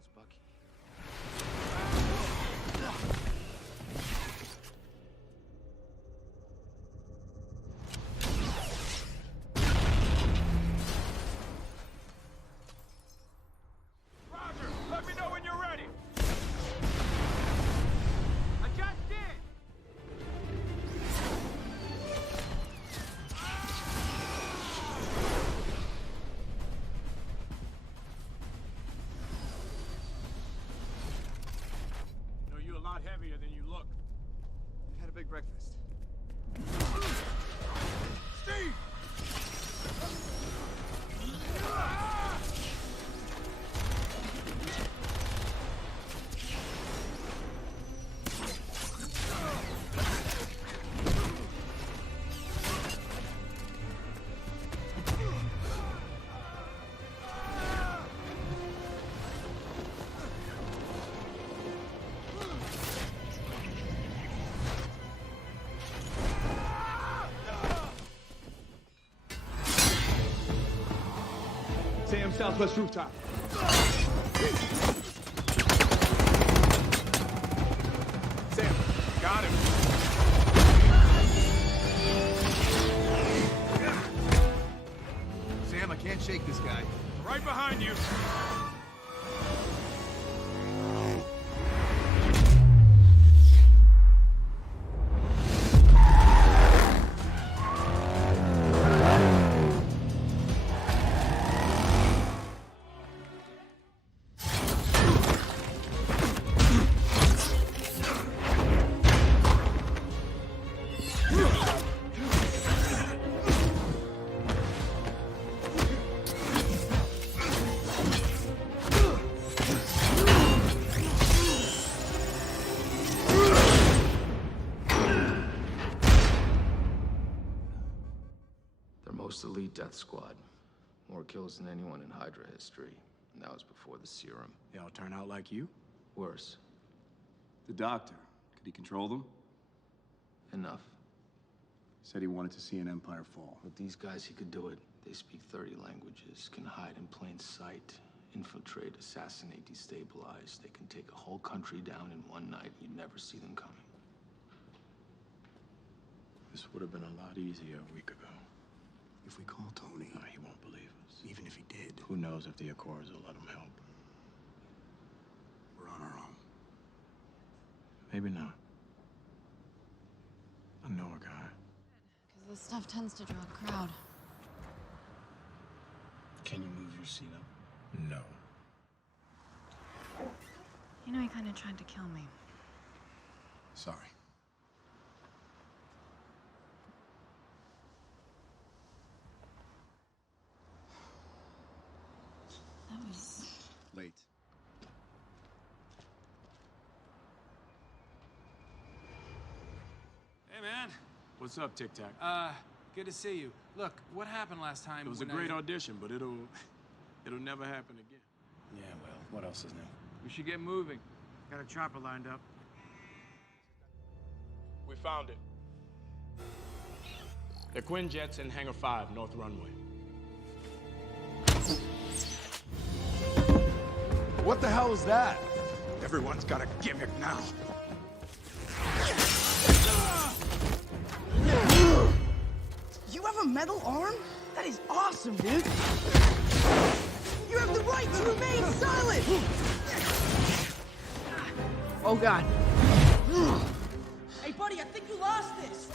it's Bucky. Roger, let me know when you're ready. I just did. You know, you're a lot heavier than you look. Had a big breakfast. Steve! Sam, southwest rooftop. Sam, got him. Sam, I can't shake this guy. Right behind you. Their most elite death squad. More kills than anyone in Hydra history. And that was before the serum. They all turn out like you? Worse. The doctor, could he control them? Enough. Said he wanted to see an empire fall. With these guys, he could do it. They speak 30 languages, can hide in plain sight, infiltrate, assassinate, destabilize. They can take a whole country down in one night. You'd never see them coming. This would have been a lot easier a week ago. If we call Tony, No, he won't believe us. even if he did, Who knows if the Accords will let him help? we're on our own. Maybe not. I know a guy. Because this stuff tends to draw a crowd. Can you move your seat up? No. You know, he kind of tried to kill me. Sorry. That was... Late. Hey, man. What's up, Tic Tac? Good to see you. Look, what happened last time? It was a when great audition, but it'll never happen again. Yeah, well, what else is new? We should get moving. Got a chopper lined up. We found it. The Quinjet's in Hangar 5, North Runway. What the hell is that? Everyone's got a gimmick now. You have a metal arm? That is awesome, dude! You have the right to remain silent! Oh, God. Hey, buddy, I think you lost this!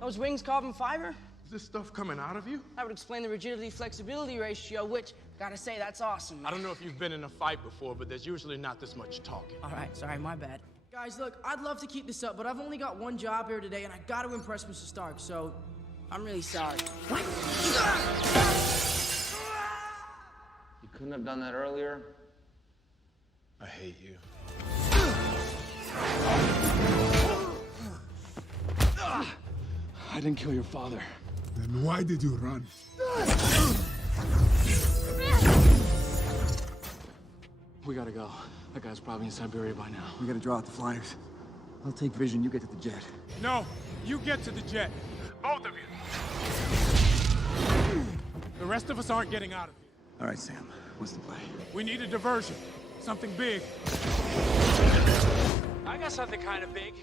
Those wings carbon fiber? Is this stuff coming out of you? That would explain the rigidity-flexibility ratio, which, gotta say, that's awesome. I don't know if you've been in a fight before, but there's usually not this much talking. All right, sorry, my bad. Guys, look, I'd love to keep this up, but I've only got one job here today, and I gotta impress Mr. Stark, so I'm really sorry. What? You couldn't have done that earlier? I hate you. I didn't kill your father. Then why did you run? We gotta go. That guy's probably in Siberia by now. We gotta draw out the flyers. I'll take Vision, you get to the jet. No, You get to the jet. Both of you. The rest of us aren't getting out of here. All right, Sam. What's the play? We need a diversion. Something big. I got something kind of big.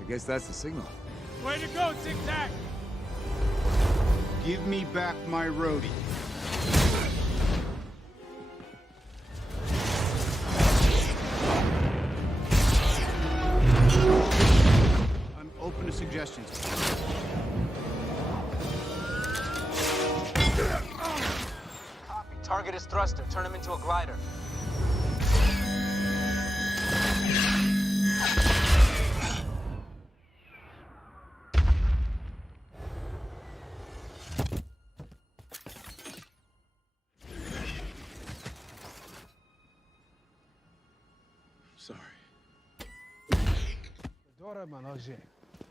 I guess that's the signal. Way to go, Tic Tac! Give me back my roadie. I'm open to suggestions. Copy. Target is thruster. Turn him into a glider. Sorry.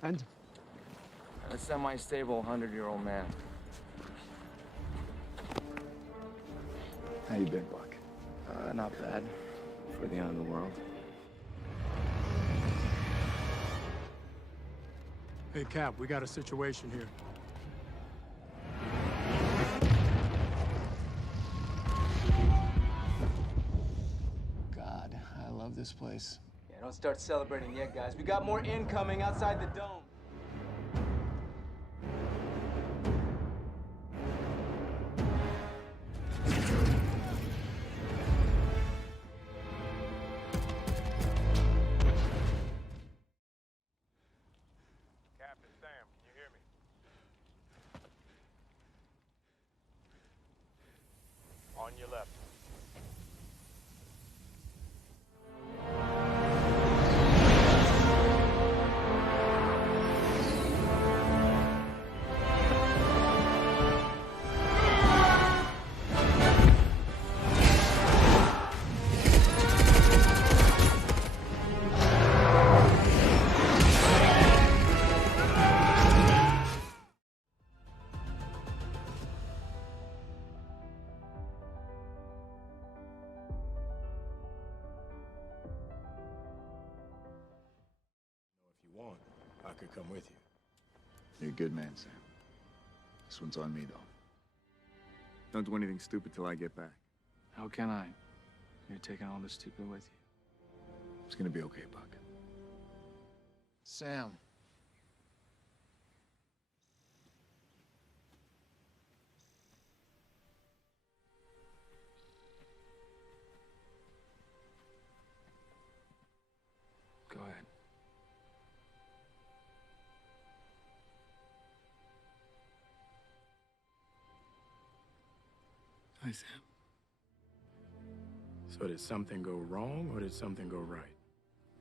And? A semi-stable 100-year-old man. How you been, Buck? Not bad. For the end of the world. Hey, Cap, we got a situation here. God, I love this place. Yeah, don't start celebrating yet, guys. We got more incoming outside the dome. Captain Sam, can you hear me? On your left. If you want, I could come with you. You're a good man, Sam. This one's on me, though. Don't do anything stupid till I get back. How can I? You're taking all this stupid with you. It's gonna be okay, Buck. Sam. Go ahead. Hi, Sam. So did something go wrong, or did something go right?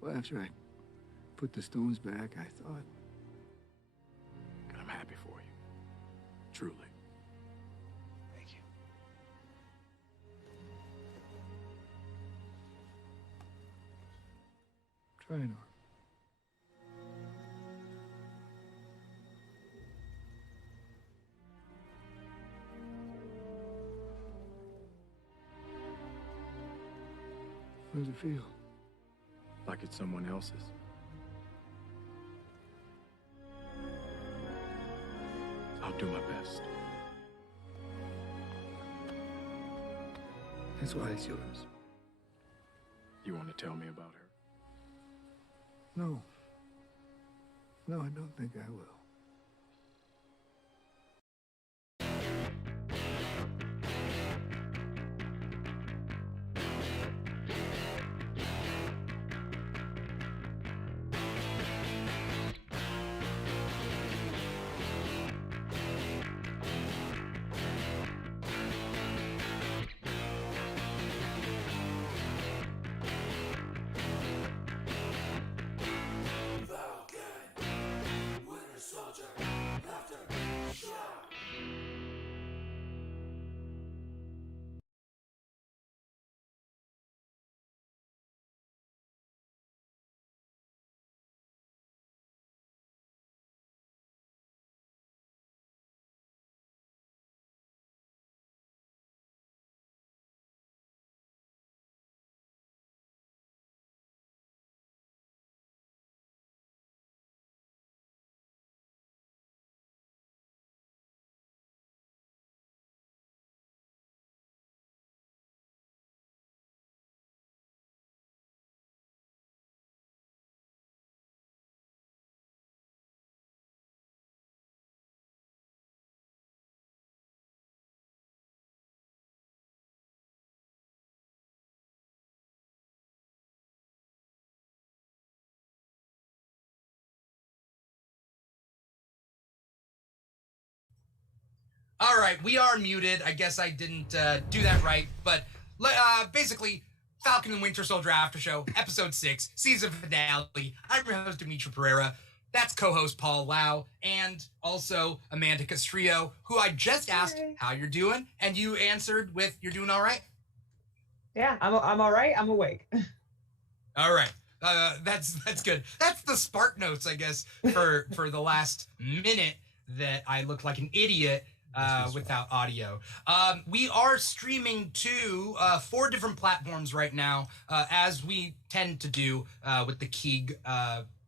Well, after I put the stones back, I thought... I'm happy for you. Truly. Thank you. Try, Norm. How does it feel? Like it's someone else's. I'll do my best. That's why it's yours. You want to tell me about her? No. No, I don't think I will. All right, we are muted. I guess I didn't do that right, but basically, Falcon and Winter Soldier After Show, Episode 6, Season Finale. I'm your host, Dimitri Pereira. That's co-host Paul Lau, and also Amanda Castrillo, who I just asked how you're doing, and you answered with, you're doing all right? Yeah, I'm all right. I'm awake. All right. That's good. That's the Spark Notes, I guess, for the last minute that I looked like an idiot without audio. We are streaming to 4 different platforms right now, as we tend to do with the Keeg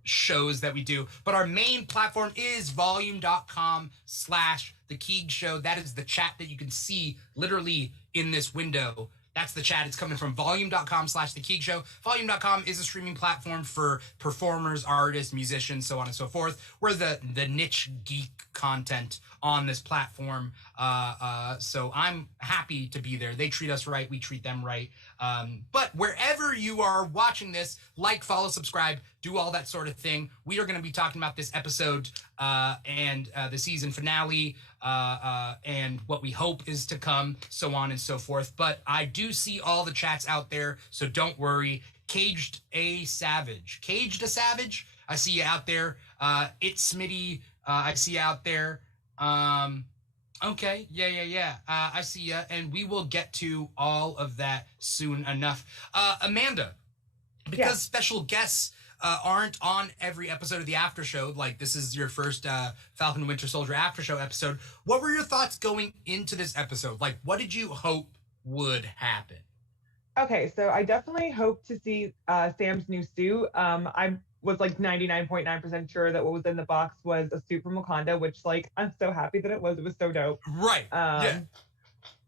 shows that we do. But our main platform is volume.com/The Keeg Show. That is the chat that you can see literally in this window. That's the chat. It's coming from volume.com/The Keeg Show. Volume.com is a streaming platform for performers, artists, musicians, so on and so forth. We're the niche geek content on this platform. So I'm happy to be there. They treat us right. We treat them right. But wherever you are watching this, like, follow, subscribe, do all that sort of thing. We are going to be talking about this episode and the season finale and what we hope is to come, so on and so forth. But I do see all the chats out there, so don't worry. Caged a Savage. I see you out there. It's Smitty. I see you out there. Okay. Yeah. I see ya. And we will get to all of that soon enough. Amanda, because special guests aren't on every episode of the After Show, like this is your first Falcon and Winter Soldier After Show episode, what were your thoughts going into this episode? Like, what did you hope would happen? Okay, so I definitely hope to see Sam's new suit. I was like 99.9% sure that what was in the box was a suit from Wakanda, which, like, I'm so happy that it was. It was so dope. Right. Yeah.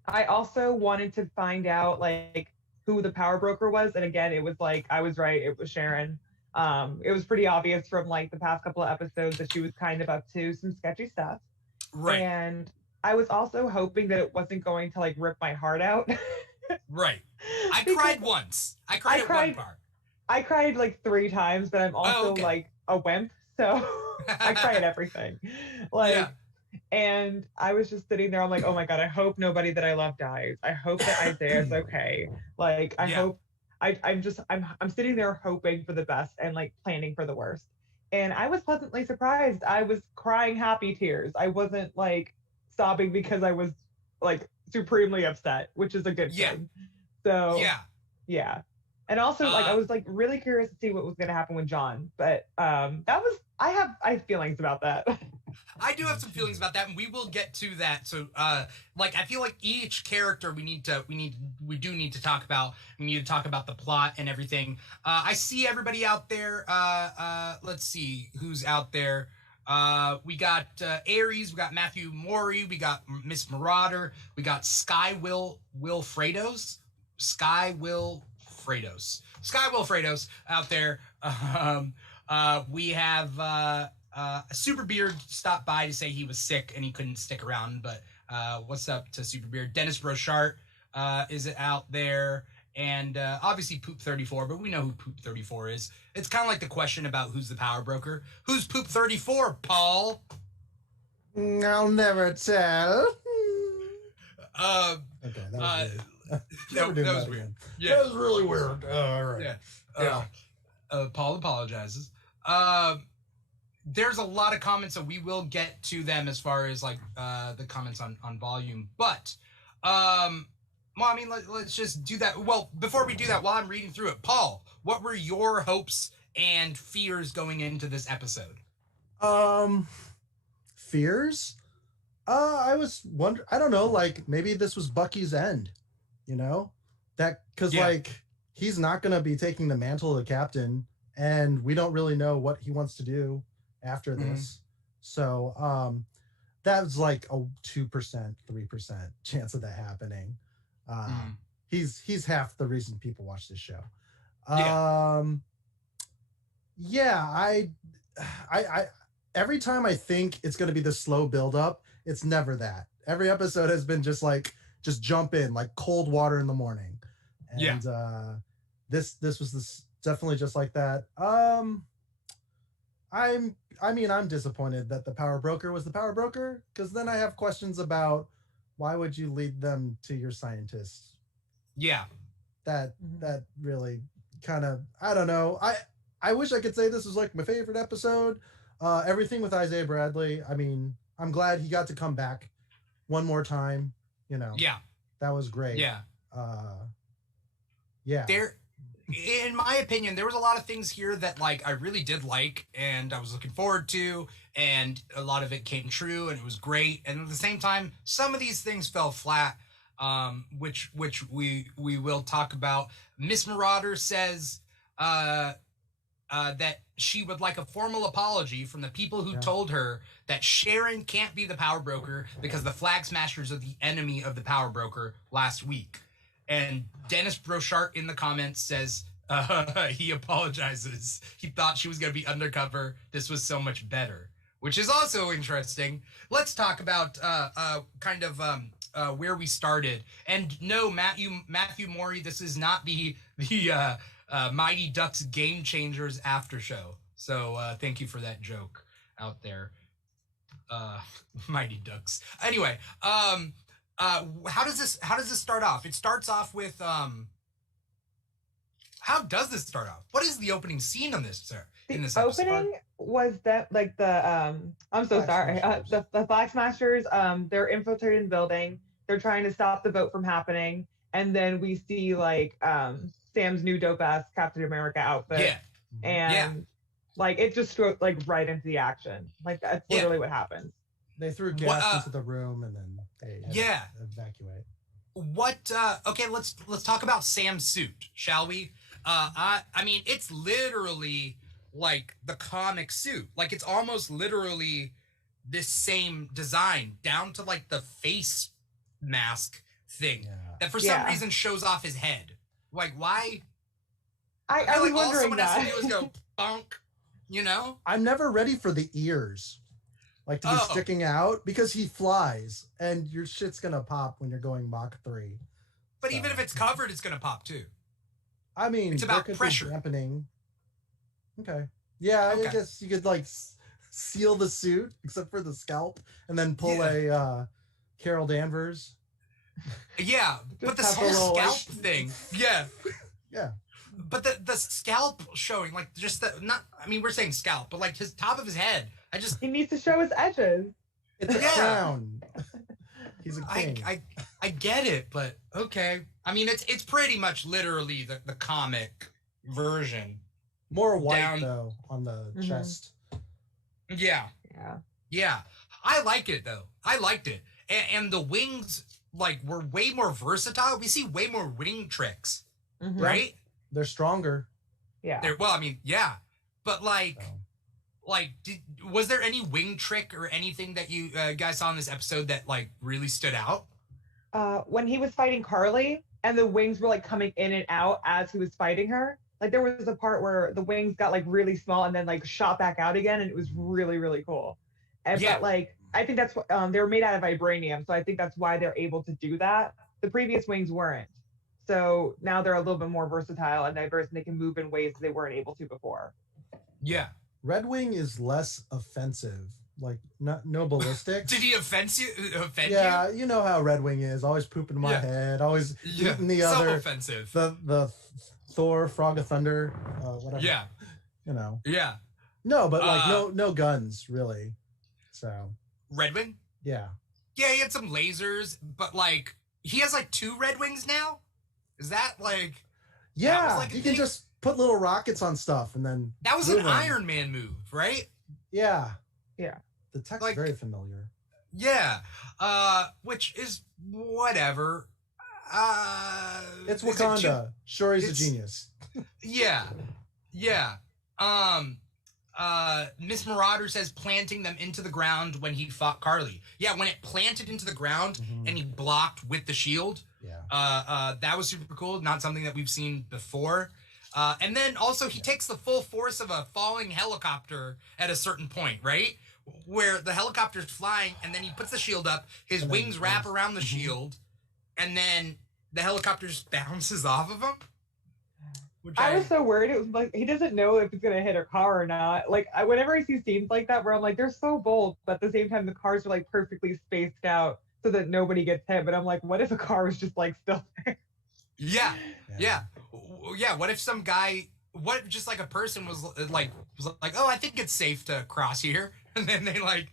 I also wanted to find out, like, who the power broker was. And again, it was like, I was right. It was Sharon. It was pretty obvious from, like, the past couple of episodes that she was kind of up to some sketchy stuff. Right. And I was also hoping that it wasn't going to, like, rip my heart out. Right. I cried once. I cried at one part. I cried like 3 times, but I'm also like a wimp, so I cry at everything. And I was just sitting there. I'm like, oh my god, I hope nobody that I love dies. I hope that Isaiah's okay. Like, I hope. I'm sitting there hoping for the best and like planning for the worst. And I was pleasantly surprised. I was crying happy tears. I wasn't like sobbing because I was like supremely upset, which is a good thing. So yeah. And also, like, I was like really curious to see what was going to happen with John, but I have feelings about that. I do have some feelings about that, and we will get to that. So, like, I feel like each character we do need to talk about. We need to talk about the plot and everything. I see everybody out there. Let's see who's out there. We got Aries, we got Matthew Mori, we got Miss Marauder, we got Wilfredos out there. We have Super Beard stopped by to say he was sick and he couldn't stick around, but what's up to Super Beard? Dennis Brochart is out there, and obviously Poop 34, but we know who Poop 34 is. It's kind of like the question about who's the power broker. Who's Poop 34, Paul? I'll never tell. Okay, that was weird. That was weird. Yeah. That was really weird. All right. Yeah. Paul apologizes. There's a lot of comments, so we will get to them as far as like the comments on volume. But well, I mean, let's just do that. Well, before we do that, while I'm reading through it, Paul, what were your hopes and fears going into this episode? Fears? I was wondering, I don't know, like maybe this was Bucky's end, you know? That, because like he's not going to be taking the mantle of the captain, and we don't really know what he wants to do after this. So that was like a 2%, 3% chance of that happening. He's half the reason people watch this show. I every time I think it's going to be the slow build up, it's never that. Every episode has been just jump in, like cold water in the morning. And this was definitely just like that. I'm disappointed that the power broker was the power broker, because then I have questions about why would you lead them to your scientists? Yeah. That really kind of, I don't know. I wish I could say this was like my favorite episode. Everything with Isaiah Bradley. I mean, I'm glad he got to come back one more time. You know. Yeah. That was great. Yeah. Yeah. In my opinion, there was a lot of things here that like I really did like and I was looking forward to, and a lot of it came true and it was great. And at the same time, some of these things fell flat, which we will talk about. Miss Marauder says that she would like a formal apology from the people who told her that Sharon can't be the power broker because the Flag Smashers are the enemy of the power broker last week. And Dennis Brochart in the comments says he apologizes. He thought she was going to be undercover. This was so much better, which is also interesting. Let's talk about where we started. And no, Matthew Morey, this is not the Mighty Ducks Game Changers after show. So thank you for that joke out there. Mighty Ducks. Anyway, how does this start off? It starts off with how does this start off? What is the opening scene on this, sir? In this episode? Opening was that like the I'm so sorry. The Flag Smashers, they're infiltrating the building. They're trying to stop the vote from happening, and then we see like Sam's new dope ass Captain America outfit. And like it just stroked like right into the action. Like that's literally what happens. They threw gas into the room and then they had to evacuate. What okay, let's talk about Sam's suit, shall we? I mean, it's literally like the comic suit. Like it's almost literally this same design down to like the face mask thing that for some reason shows off his head. Like why? I was like wondering all someone that. has to do is go bonk, you know? I'm never ready for the ears. Like to be sticking out because he flies and your shit's gonna pop when you're going Mach 3. But even if it's covered, it's gonna pop too. I mean, it's about pressure. Dampening. Okay. Yeah, I guess you could like seal the suit except for the scalp and then pull a Carol Danvers. Yeah, but this whole scalp thing. Yeah. Yeah. But the scalp showing, like just the I mean, we're saying scalp, but like his top of his head. He needs to show his edges. It's a crown. He's a king. I get it, but okay. I mean, it's pretty much literally the comic version. More white though on the chest. Yeah. I like it though. I liked it, and the wings like were way more versatile. We see way more wing tricks, right? They're stronger. Yeah. But was there any wing trick or anything that you guys saw in this episode that like really stood out? When he was fighting Carly and the wings were like coming in and out as he was fighting her. Like there was a part where the wings got like really small and then like shot back out again, and it was really, really cool. And but like I think that's what they were made out of vibranium, so I think that's why they're able to do that. The previous wings weren't. So now they're a little bit more versatile and diverse, and they can move in ways they weren't able to before. Yeah. Red Wing is less offensive, like no ballistic. Did he offend you? Yeah, you know how Red Wing is. Always pooping my head. Always eating the other. Offensive. The Thor, Frog of Thunder, whatever. Yeah. You know. Yeah. No, but like no guns really. So. Red Wing. Yeah. Yeah, he had some lasers, but like he has like 2 Red Wings now. Is that like? Yeah, that was, like, you can just put little rockets on stuff and then. That was an Iron Man move, right? Yeah. Yeah. The tech's very familiar. Yeah. Which is whatever. It's Wakanda. Sure, he's a genius. Yeah. Miss Marauder says planting them into the ground when he fought Carly. Yeah, when it planted into the ground and he blocked with the shield. Yeah. That was super cool. Not something that we've seen before. And then also he takes the full force of a falling helicopter at a certain point, right? Where the helicopter's flying and then he puts the shield up, his wings wrap around the shield, and then the helicopter just bounces off of him. I was so worried. It was like he doesn't know if it's gonna hit a car or not. Like whenever I see scenes like that where I'm like, they're so bold, but at the same time the cars are like perfectly spaced out so that nobody gets hit. But I'm like, what if a car was just like still there? Yeah. What if some guy? What if just like a person was like, oh, I think it's safe to cross here, and then they like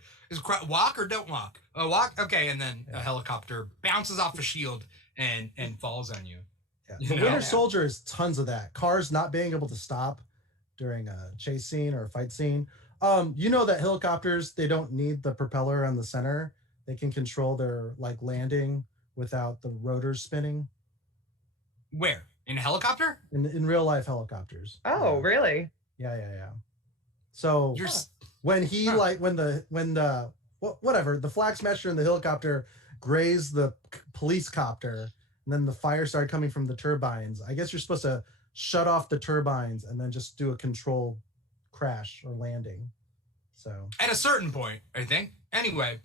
walk or don't walk. Oh, walk. Okay, and then a helicopter bounces off a shield and falls on you. Yeah. The Winter Soldier is tons of that. Cars not being able to stop during a chase scene or a fight scene. You know that helicopters, they don't need the propeller on the center. They can control their like landing without the rotors spinning. Where? In a helicopter? In real life helicopters. Oh, really? Yeah. So when he when the whatever, the flag smasher and the helicopter grazed the police copter, and then the fire started coming from the turbines. I guess you're supposed to shut off the turbines and then just do a controlled crash or landing. So at a certain point, I think. Anyway,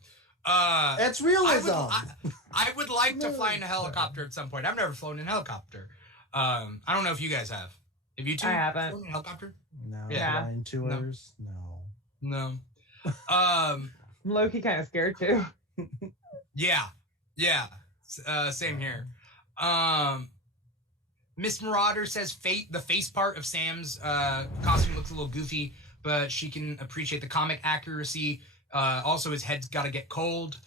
it's realism. I would like to fly in a helicopter at some point. I've never flown in a helicopter. I don't know if you guys have. Have you two? I haven't. Flown in a helicopter? No. Yeah. Line tours? No. I'm low-key kind of scared too. Yeah. Same here. Miss Marauder says the face part of Sam's costume looks a little goofy, but she can appreciate the comic accuracy. Also, his head's got to get cold.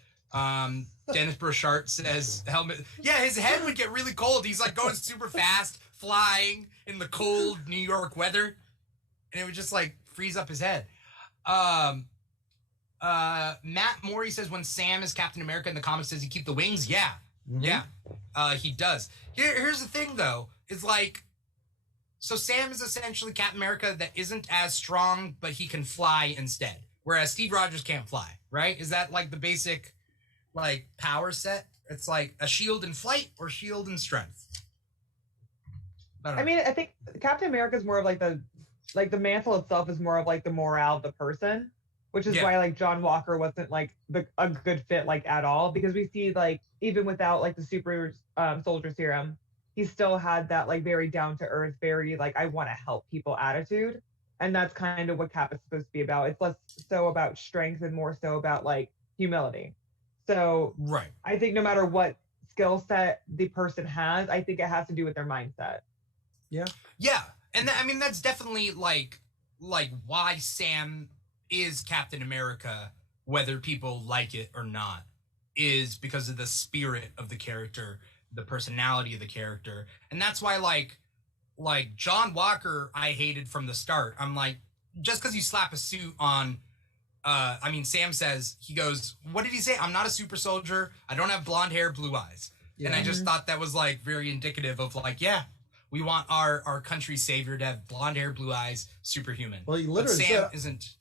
Dennis Burchard says helmet. Yeah, his head would get really cold. He's like going super fast, flying in the cold New York weather, and it would just like freeze up his head. Matt Morey says when Sam is Captain America in the comics, does he keep the wings? Yeah. He does. Here's the thing though, is like, so Sam is essentially Captain America that isn't as strong, but he can fly instead. Whereas Steve Rogers can't fly, right? Is that like the basic like power set? It's like a shield in flight or shield in strength. I mean, I think Captain America is more of like the mantle itself is more of like the morale of the person, which is why like John Walker wasn't like a good fit like at all, because we see like even without like the super soldier serum, he still had that like very down to earth, very like I want to help people attitude, and that's kind of what Cap is supposed to be about. It's less so about strength and more so about like humility. So I think no matter what skill set the person has, I think it has to do with their mindset. Yeah, and I mean that's definitely like why Sam is Captain America, whether people like it or not, is because of the spirit of the character, the personality of the character, and that's why like John Walker I hated from the start. I'm like, just because you slap a suit on. I mean, Sam says, he goes, what did he say? I'm not a super soldier. I don't have blonde hair, blue eyes. Yeah. And I just thought that was like very indicative of like, we want our country's savior to have blonde hair, blue eyes, superhuman. Well, he literally Sam isn't.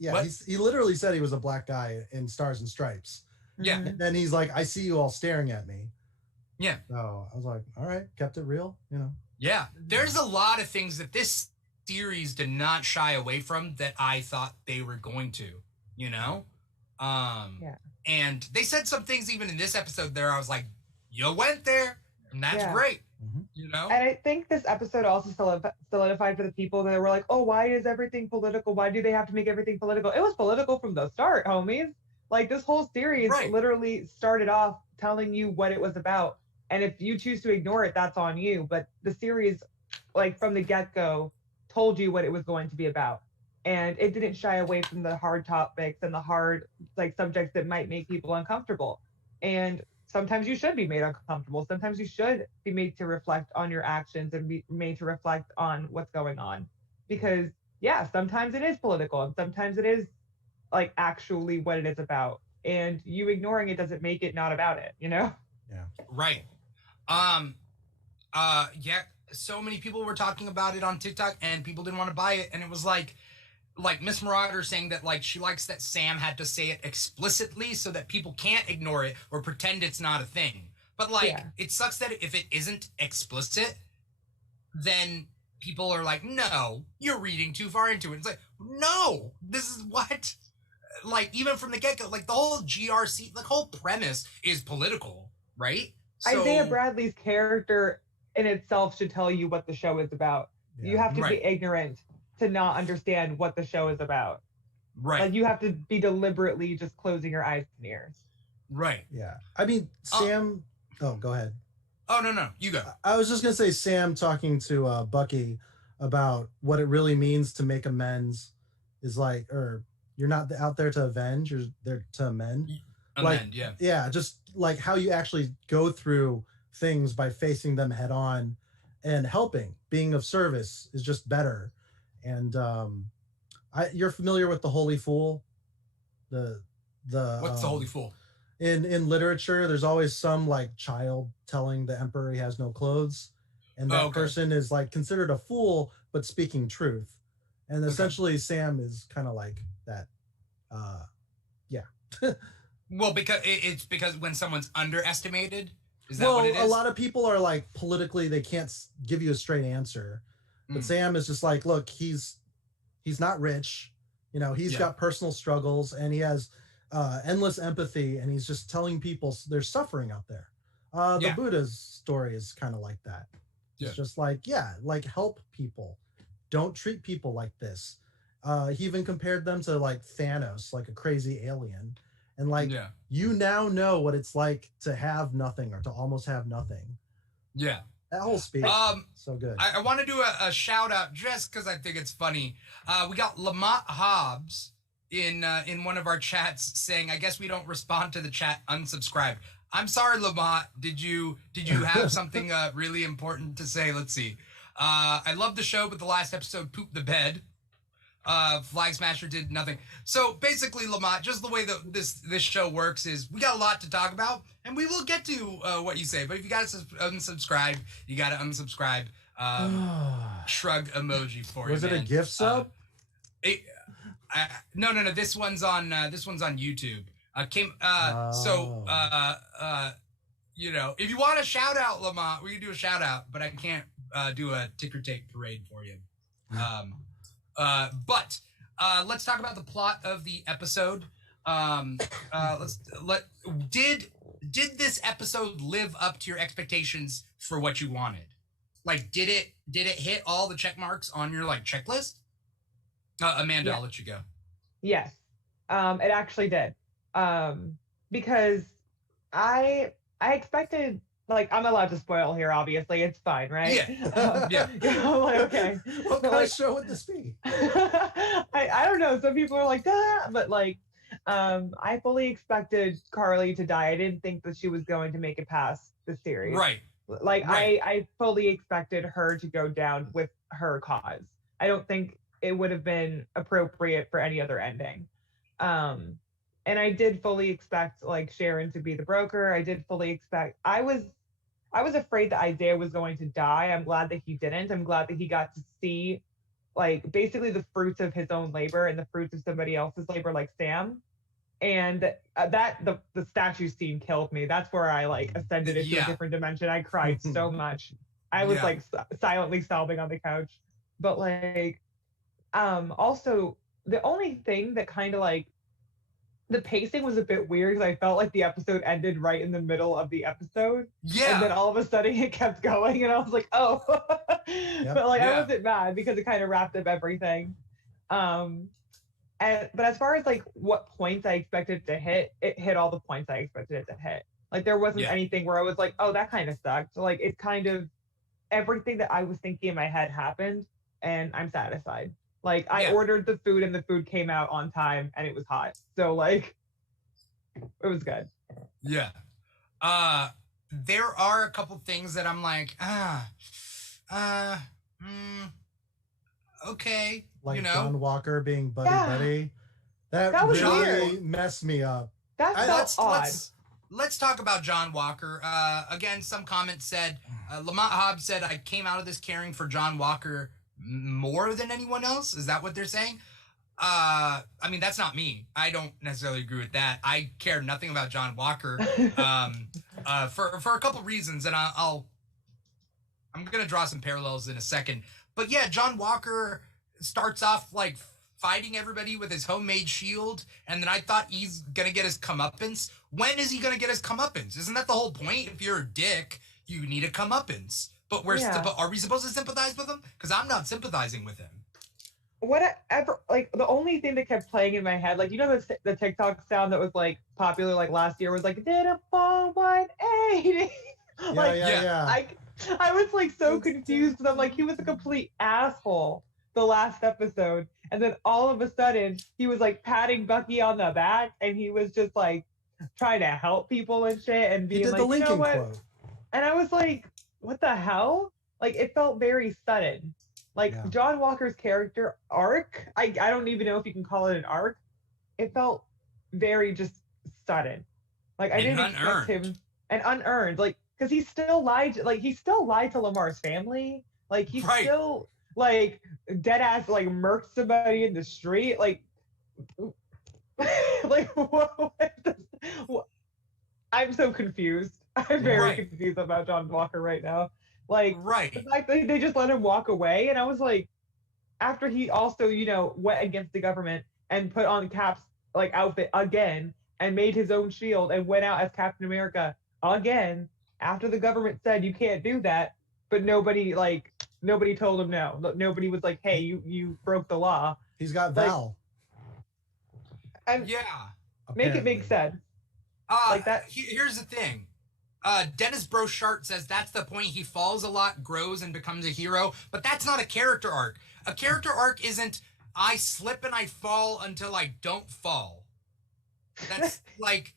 Yeah, he literally said he was a black guy in Stars and Stripes. Yeah. And then he's like, I see you all staring at me. Yeah. So I was like, all right, kept it real, you know. Yeah. There's a lot of things that this series did not shy away from that I thought they were going to, you know? And they said some things even in this episode there, I was like, you went there, and that's great. You know? And I think this episode also solidified for the people that were like, oh, why is everything political? Why do they have to make everything political? It was political from the start, homies. Like, this whole series literally started off telling you what it was about. And if you choose to ignore it, that's on you. But the series, like, from the get-go, told you what it was going to be about. And it didn't shy away from the hard topics and the hard, like, subjects that might make people uncomfortable. And sometimes you should be made uncomfortable. Sometimes you should be made to reflect on your actions and be made to reflect on what's going on. Because, sometimes it is political and sometimes it is, like, actually what it is about. And you ignoring it doesn't make it not about it, you know? Yeah. Right. So many people were talking about it on TikTok and people didn't want to buy it. And it was like Miss Marauder saying that like she likes that Sam had to say it explicitly so that people can't ignore it or pretend it's not a thing. But like it sucks that if it isn't explicit, then people are like, no, you're reading too far into it. It's like, no, this is what, like, even from the get-go, like the whole GRC, the whole premise is political, right? So, Isaiah Bradley's character in itself should tell you what the show is about. You have to be ignorant to not understand what the show is about. Right. Like, you have to be deliberately just closing your eyes and ears. Right. Yeah. I mean, Sam. Oh, go ahead. Oh, no. You go. I was just going to say Sam talking to Bucky about what it really means to make amends is like, or you're not out there to avenge, you're there to amend. Amend, like, yeah. Just like how you actually go through things by facing them head on and helping, being of service is just better. And you're familiar with the Holy Fool? The What's the Holy Fool? In literature, there's always some like child telling the emperor he has no clothes, and that person is like considered a fool but speaking truth. And essentially Sam is kind of like that. Well, because it's because when someone's underestimated, is that what it is? A lot of people are like politically they can't give you a straight answer, but Sam is just like, look, he's not rich, you know, he's got personal struggles and he has endless empathy, and he's just telling people there's suffering out there. The Buddha's story is kind of like that. It's just like, like help people, don't treat people like this. He even compared them to like Thanos, like a crazy alien, and like you now know what it's like to have nothing or to almost have nothing. That whole speech, so good. I want to do a shout out just because I think it's funny. We got Lamont Hobbs in one of our chats saying, I guess we don't respond to the chat, unsubscribe. I'm sorry, Lamont. Did you have something really important to say? Let's see. I love the show, but the last episode pooped the bed. Flag Smasher did nothing. So basically, Lamont, just the way that this show works is we got a lot to talk about, and we will get to what you say. But if you got to unsubscribe, you got to unsubscribe. Shrug emoji for you. Was it a gift sub? No. This one's on YouTube. You know, if you want a shout out, Lamont, we can do a shout out, but I can't do a ticker tape parade for you. But let's talk about the plot of the episode. Did this episode live up to your expectations for what you wanted? Like, did it hit all the check marks on your like checklist? Amanda, I'll let you go. Yes, it actually did. Because I expected, like, I'm allowed to spoil here, obviously. It's fine, right? Yeah. I'm like, okay. What kind of show would this be? I don't know. Some people are like, but like, I fully expected Carly to die. I didn't think that she was going to make it past the series. Right. Like, right. I fully expected her to go down with her cause. I don't think it would have been appropriate for any other ending. And I did fully expect like Sharon to be the broker. I did fully expect, I was afraid that Isaiah was going to die. I'm glad that he didn't. I'm glad that he got to see like basically the fruits of his own labor and the fruits of somebody else's labor, like Sam. And the statue scene killed me. That's where I like ascended into a different dimension. I cried so much. I was like silently sobbing on the couch. But like, also the only thing that kind of like, the pacing was a bit weird because I felt like the episode ended right in the middle of the episode. Yeah. And then all of a sudden it kept going and I was like, oh. But like I wasn't mad because it kind of wrapped up everything. But as far as like what points I expected to hit, it hit all the points I expected it to hit. Like there wasn't anything where I was like, oh, that kind of sucked. So, like it kind of everything that I was thinking in my head happened and I'm satisfied. Like I ordered the food and the food came out on time and it was hot. So like it was good. Yeah. There are a couple things that I'm like, okay. Like, you know, John Walker being buddy. That was really weird. messed me up. That felt odd. Let's talk about John Walker. Again, some comments said, Lamont Hobbs said, I came out of this caring for John Walker more than anyone else. Is that what they're saying? I mean, that's not me. I don't necessarily agree with that. I care nothing about John Walker for a couple reasons, and I'm gonna draw some parallels in a second. But yeah, John Walker starts off like fighting everybody with his homemade shield, and then I thought he's gonna get his comeuppance. When is he gonna get his comeuppance? Isn't that the whole point? If you're a dick, you need a comeuppance. But are we supposed to sympathize with him? Because I'm not sympathizing with him. whatever, like the only thing that kept playing in my head, like, you know, the TikTok sound that was like popular like last year was like, did a 418. Like, yeah. I was like so confused because I'm like, he was a complete asshole the last episode. And then all of a sudden he was like patting Bucky on the back and he was just like trying to help people and shit and being He did like, the you Lincoln know what? quote. And I was like, what the hell? Like, it felt very sudden. Like, John Walker's character arc, I don't even know if you can call it an arc. It felt very just sudden. Like, I didn't expect him, and unearned. Like, because he still lied to Lamar's family. Like, he still, like, dead ass, like, murked somebody in the street. Like, like, what I'm so confused. I'm very confused about John Walker right now. Like, the fact that they just let him walk away, and I was like, after he also, you know, went against the government and put on Cap's like outfit again and made his own shield and went out as Captain America again after the government said you can't do that, but nobody told him no. Nobody was like, hey, you broke the law. He's got Val. And yeah, make it make sense. Like that. Here's the thing. Dennis Brochart says that's the point. He falls a lot, grows, and becomes a hero. But that's not a character arc. A character arc isn't I slip and I fall until I don't fall. That's like,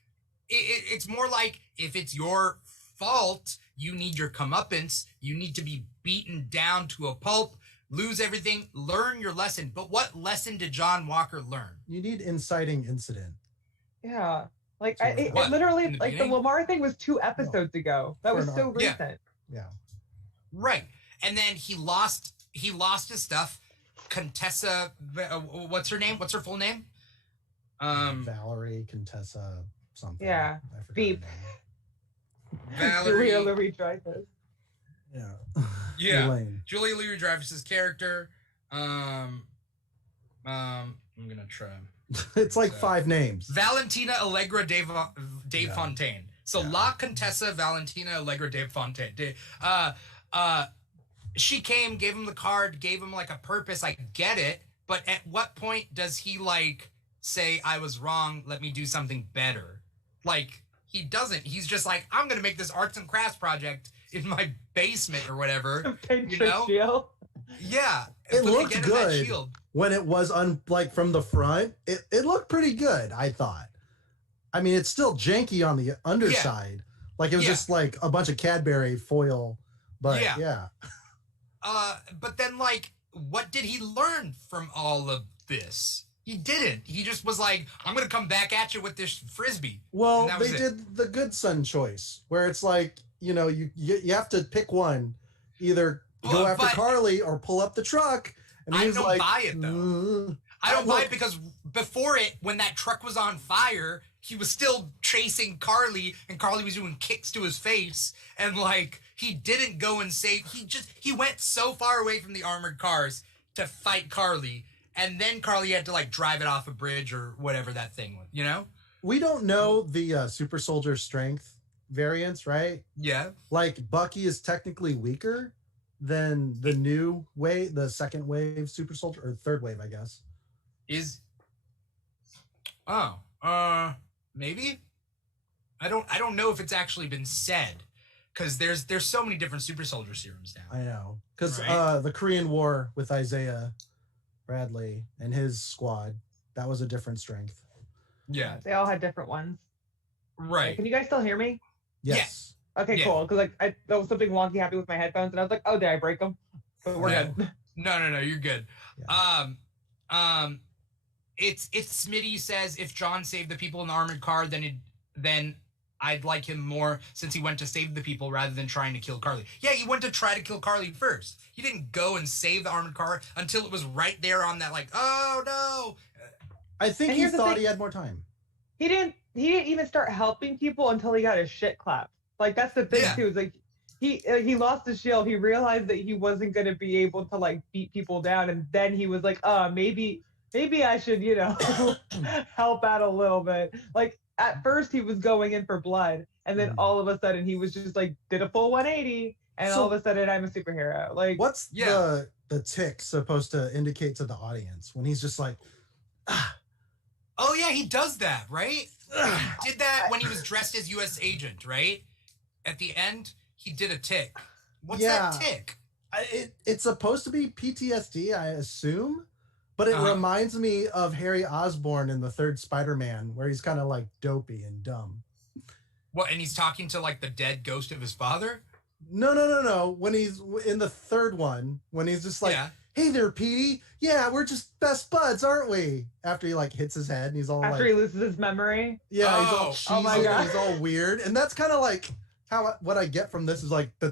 it's more like if it's your fault, you need your comeuppance. You need to be beaten down to a pulp, lose everything, learn your lesson. But what lesson did John Walker learn? You need inciting incident. Yeah. Like, it literally, like, the Lamar thing was 2 episodes ago. That was so recent. Yeah. Right. And then he lost his stuff. Contessa, what's her name? What's her full name? Valerie, Contessa, something. Yeah. Beep. Valerie. Julia Louis-Dreyfus. Yeah. Yeah. Elaine. Julia Louis-Dreyfus's character. I'm gonna try. It's like 5 names. Valentina Allegra de Fontaine. So La Contessa Valentina Allegra de Fontaine. She came, gave him the card, gave him like a purpose. I get it, but at what point does he like say I was wrong? Let me do something better. Like, he doesn't. He's just like, I'm gonna make this arts and crafts project in my basement or whatever. You know? Shield. Yeah. It looked good when it was like from the front. It looked pretty good, I thought. I mean, it's still janky on the underside. Like it was just like a bunch of Cadbury foil, but yeah. But then like, what did he learn from all of this? He didn't. He just was like, I'm gonna come back at you with this frisbee. Well, they did the good son choice, where it's like, you know, you have to pick one, either go after Carly or pull up the truck. And I he's don't like, buy it though. I don't buy it because before it, when that truck was on fire, he was still chasing Carly, and Carly was doing kicks to his face, and like he didn't go and save. He went so far away from the armored cars to fight Carly, and then Carly had to like drive it off a bridge or whatever that thing was. You know? We don't know the super soldier strength variants, right? Yeah. Like Bucky is technically weaker than the new wave, the second wave super soldier, or third wave, I guess. Maybe. I don't know if it's actually been said, because there's so many different super soldier serums now. I know, because the Korean War with Isaiah Bradley and his squad, that was a different strength. Yeah, they all had different ones. Right. Can you guys still hear me? Yes. Okay, cool. Because like there was something wonky happening with my headphones, and I was like, "Oh, did I break them?" But we're good. No, you're good. Yeah. It's Smitty says if John saved the people in the armored car, then I'd like him more since he went to save the people rather than trying to kill Carly. Yeah, he went to try to kill Carly first. He didn't go and save the armored car until it was right there on that, like, oh no. I think he thought he had more time. He didn't even start helping people until he got his shit clapped. Like that's the thing too. Is like he lost his shield. He realized that he wasn't gonna be able to like beat people down, and then he was like, maybe I should, you know, help out a little bit. Like at first he was going in for blood, and then all of a sudden he was just like did a full 180, and all of a sudden I'm a superhero. Like what's the the tick supposed to indicate to the audience when he's just like, oh yeah, he does that, right? He did that when he was dressed as U.S. agent, right? At the end, he did a tick. What's that tick? It's supposed to be PTSD, I assume, but it reminds me of Harry Osborn in the third Spider-Man, where he's kind of like dopey and dumb. What? And he's talking to like the dead ghost of his father? No. When he's in the third one, when he's just like, "Hey there, Petey. Yeah, we're just best buds, aren't we?" After he like hits his head and he's all after he loses his memory. Yeah, he's all cheesy. Oh my God. He's all weird, and that's kind of like what I get from this is like the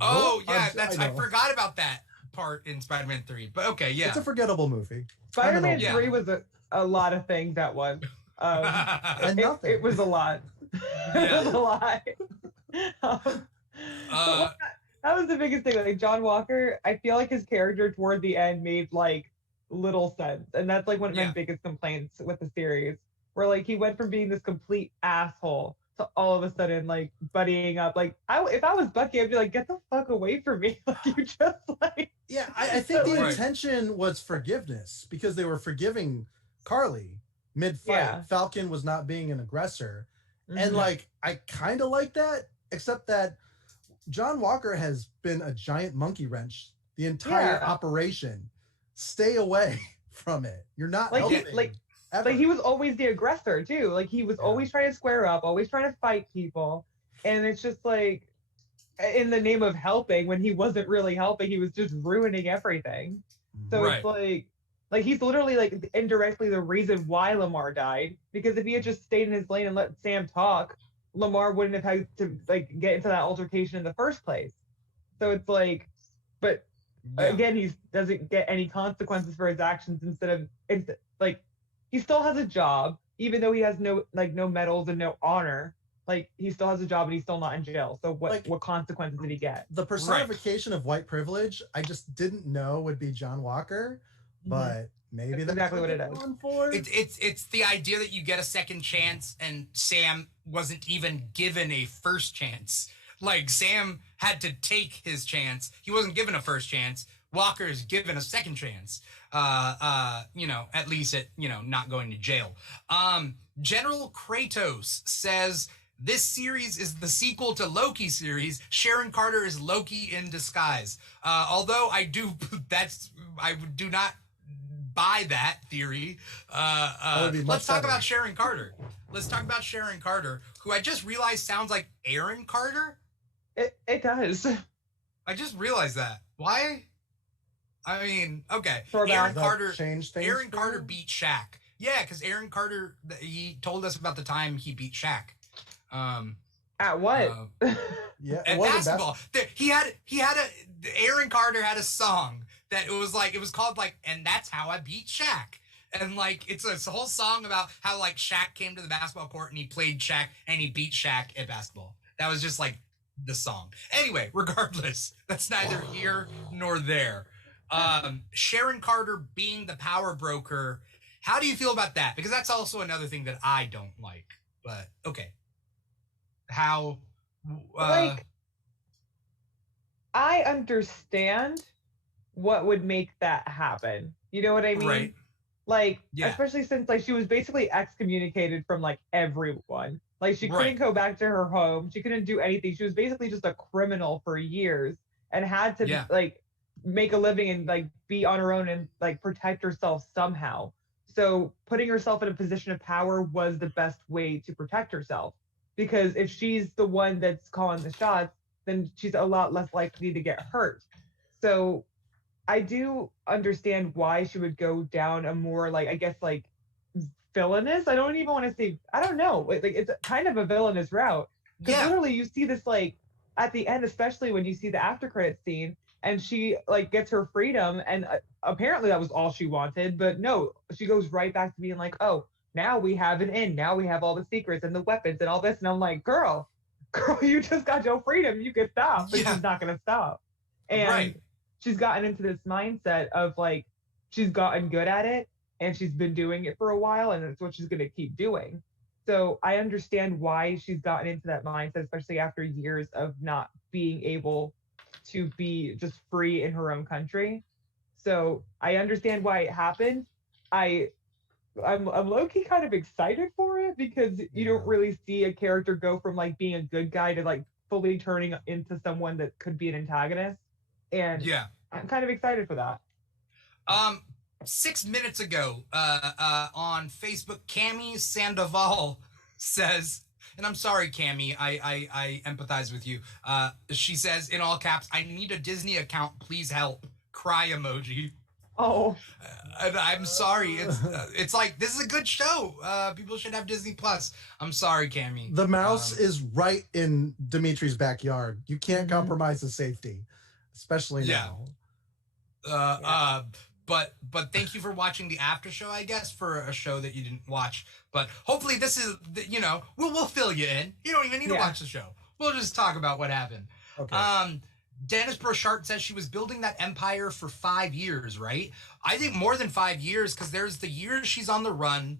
Oh yeah, I forgot about that part in Spider-Man 3. But okay, yeah, it's a forgettable movie. Spider-Man 3 was a lot of things at once. And nothing. It was a lot. It was a lot. That was the biggest thing. Like John Walker, I feel like his character toward the end made like little sense, and that's like one of my biggest complaints with the series, where like he went from being this complete asshole to all of a sudden like buddying up. Like if I was Bucky, I'd be like, get the fuck away from me. Like you just like I think the intention was forgiveness because they were forgiving Carly mid-fight. Yeah. Falcon was not being an aggressor. And like I kind of like that, except that John Walker has been a giant monkey wrench the entire operation. Stay away from it. You're not helping. Like he was always the aggressor too. Like he was always trying to square up, always trying to fight people. And it's just like in the name of helping, when he wasn't really helping, he was just ruining everything. So it's like he's literally like indirectly the reason why Lamar died. Because if he had just stayed in his lane and let Sam talk, Lamar wouldn't have had to like get into that altercation in the first place. So it's like, but again, he doesn't get any consequences for his actions. Instead of like, he still has a job, even though he has no medals and no honor. Like he still has a job and he's still not in jail. So what consequences did he get? The personification of white privilege, I just didn't know would be John Walker, but maybe that's exactly what it is. It's the idea that you get a second chance, and Sam wasn't even given a first chance. Like Sam had to take his chance. He wasn't given a first chance. Walker's given a second chance. At least at not going to jail. General Kratos says this series is the sequel to Loki series. Sharon Carter is Loki in disguise. Although I do not buy that theory. Let's talk about Sharon Carter. Let's talk about Sharon Carter, who I just realized sounds like Aaron Carter. It does. I just realized that. Why? I mean, okay. Aaron Carter beat Shaq. Yeah, because Aaron Carter, he told us about the time he beat Shaq. At what? At basketball. Aaron Carter had a song that it was called and that's how I beat Shaq. And it's a whole song about how Shaq came to the basketball court and he played Shaq and he beat Shaq at basketball. That was just the song. Anyway, regardless, that's neither here nor there. Sharon Carter being the power broker. How do you feel about that? Because that's also another thing that I don't like. But okay. How I understand what would make that happen. You know what I mean? Right. Especially since she was basically excommunicated from everyone. She couldn't go back to her home. She couldn't do anything. She was basically just a criminal for years and had to make a living and be on her own and protect herself somehow. So putting herself in a position of power was the best way to protect herself, because if she's the one that's calling the shots, then she's a lot less likely to get hurt. So I do understand why she would go down a more villainous. I don't even want to say, I don't know. It's kind of a villainous route. Because literally you see this at the end, especially when you see the after credit scene, and she gets her freedom, and apparently that was all she wanted, but no, she goes right back to being oh, now we have an end, now we have all the secrets and the weapons and all this, and I'm like, girl, you just got your freedom, you can stop. But she's not gonna stop. And she's gotten into this mindset of she's gotten good at it and she's been doing it for a while, and that's what she's gonna keep doing. So I understand why she's gotten into that mindset, especially after years of not being able to be just free in her own country. So I understand why it happened. I'm low-key kind of excited for it because you don't really see a character go from like being a good guy to like fully turning into someone that could be an antagonist. And I'm kind of excited for that. 6 minutes ago, on Facebook, Cami Sandoval says, and I'm sorry, Cami, I empathize with you. She says in all caps, "I need a Disney account, please help." Cry emoji. Oh. And I'm sorry. It's like, this is a good show. People should have Disney Plus. I'm sorry, Cami. The mouse is right in Dimitri's backyard. You can't compromise the safety, especially now. But thank you for watching the after show, I guess, for a show that you didn't watch. But hopefully this is, we'll fill you in. You don't even need to watch the show. We'll just talk about what happened. Okay. Dennis Brochart says she was building that empire for 5 years, right? I think more than 5 years, because there's the years she's on the run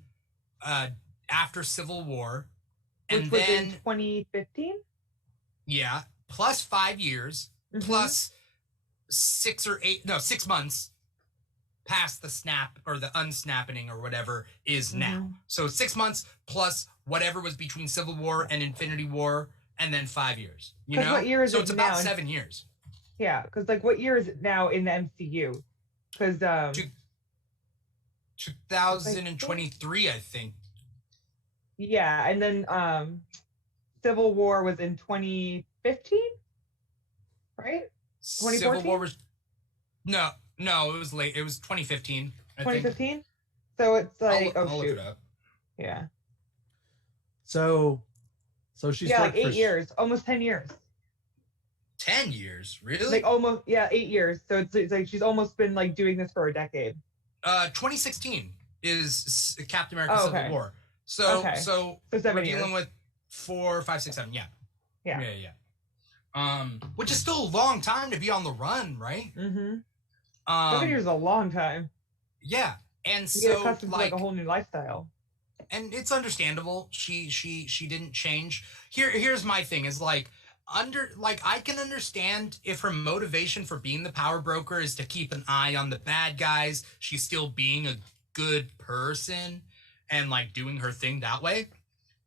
after Civil War. Which and was then in 2015? Yeah, plus 5 years, plus 6 months past the snap or the unsnapping or whatever is now. So 6 months plus whatever was between Civil War and Infinity War, and then 5 years. You know, what year is so it it's about now? 7 years. Yeah, because like what year is it now in the MCU? Because 2023, I think. Yeah, and then Civil War was in 2015, right? 2014? Civil War was no, it was late. It was 2015. 2015. So it's like I'll look it up. Yeah. So she's like worked 8 years, almost 10 years. 10 years, really? Like almost 8 years. So it's like she's almost been like doing this for a decade. 2016 is Captain America Civil War. So 7 we're years. dealing with 4, 5, 6, 7. Yeah. Yeah. Which is still a long time to be on the run, right? 7 years is a long time. Yeah, and You get so accustomed to like a whole new lifestyle. And it's understandable. She didn't change. Here's my thing is like I can understand if her motivation for being the power broker is to keep an eye on the bad guys. She's still being a good person and like doing her thing that way.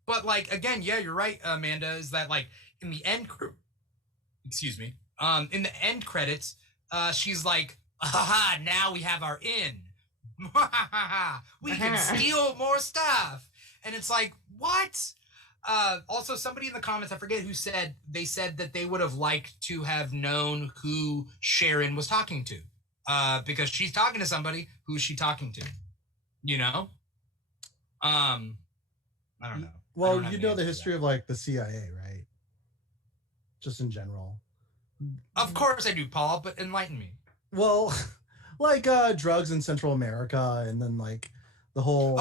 But like again, yeah, you're right, Amanda, is that like in the end in the end credits, she's like, "Haha, now we have our in. We can steal more stuff." And it's like, what? Also, somebody in the comments, I forget who said, they said that they would have liked to have known who Sharon was talking to. Because she's talking to somebody. Who's she talking to? You know? I don't know. Well, you know the history of like the CIA, right? Just in general. Of course I do, Paul, but enlighten me. Well, like drugs in Central America, and then like the whole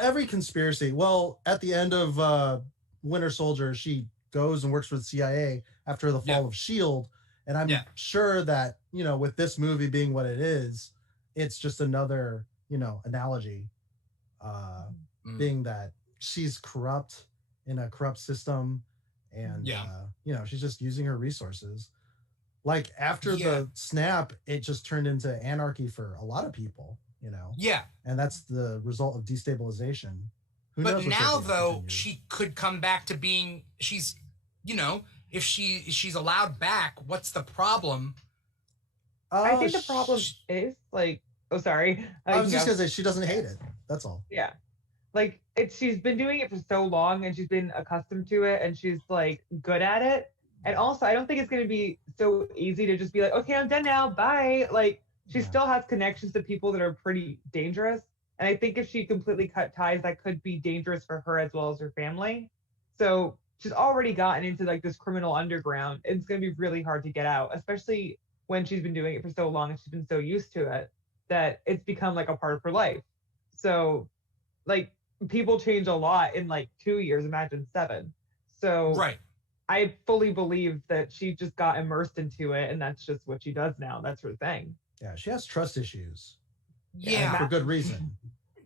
every conspiracy. Well, at the end of Winter Soldier, she goes and works for the CIA after the fall of SHIELD, and I'm sure that with this movie being what it is, it's just another analogy, being that she's corrupt in a corrupt system, and she's just using her resources. Like after the snap, it just turned into anarchy for a lot of people, Yeah. And that's the result of destabilization. But now though, she could come back to being, she's, if she's allowed back, what's the problem? I think the problem is like, sorry. I was just gonna say she doesn't hate it. That's all. Yeah. Like she's been doing it for so long and she's been accustomed to it and she's like good at it. And also, I don't think it's going to be so easy to just be like, okay, I'm done now. Bye. Like, she still has connections to people that are pretty dangerous. And I think if she completely cut ties, that could be dangerous for her as well as her family. So she's already gotten into like this criminal underground. It's going to be really hard to get out, especially when she's been doing it for so long and she's been so used to it that it's become like a part of her life. So, like, people change a lot in like 2 years, imagine 7. So, right. I fully believe that she just got immersed into it, and that's just what she does now. That's her thing. Yeah, she has trust issues. Yeah, for good reason.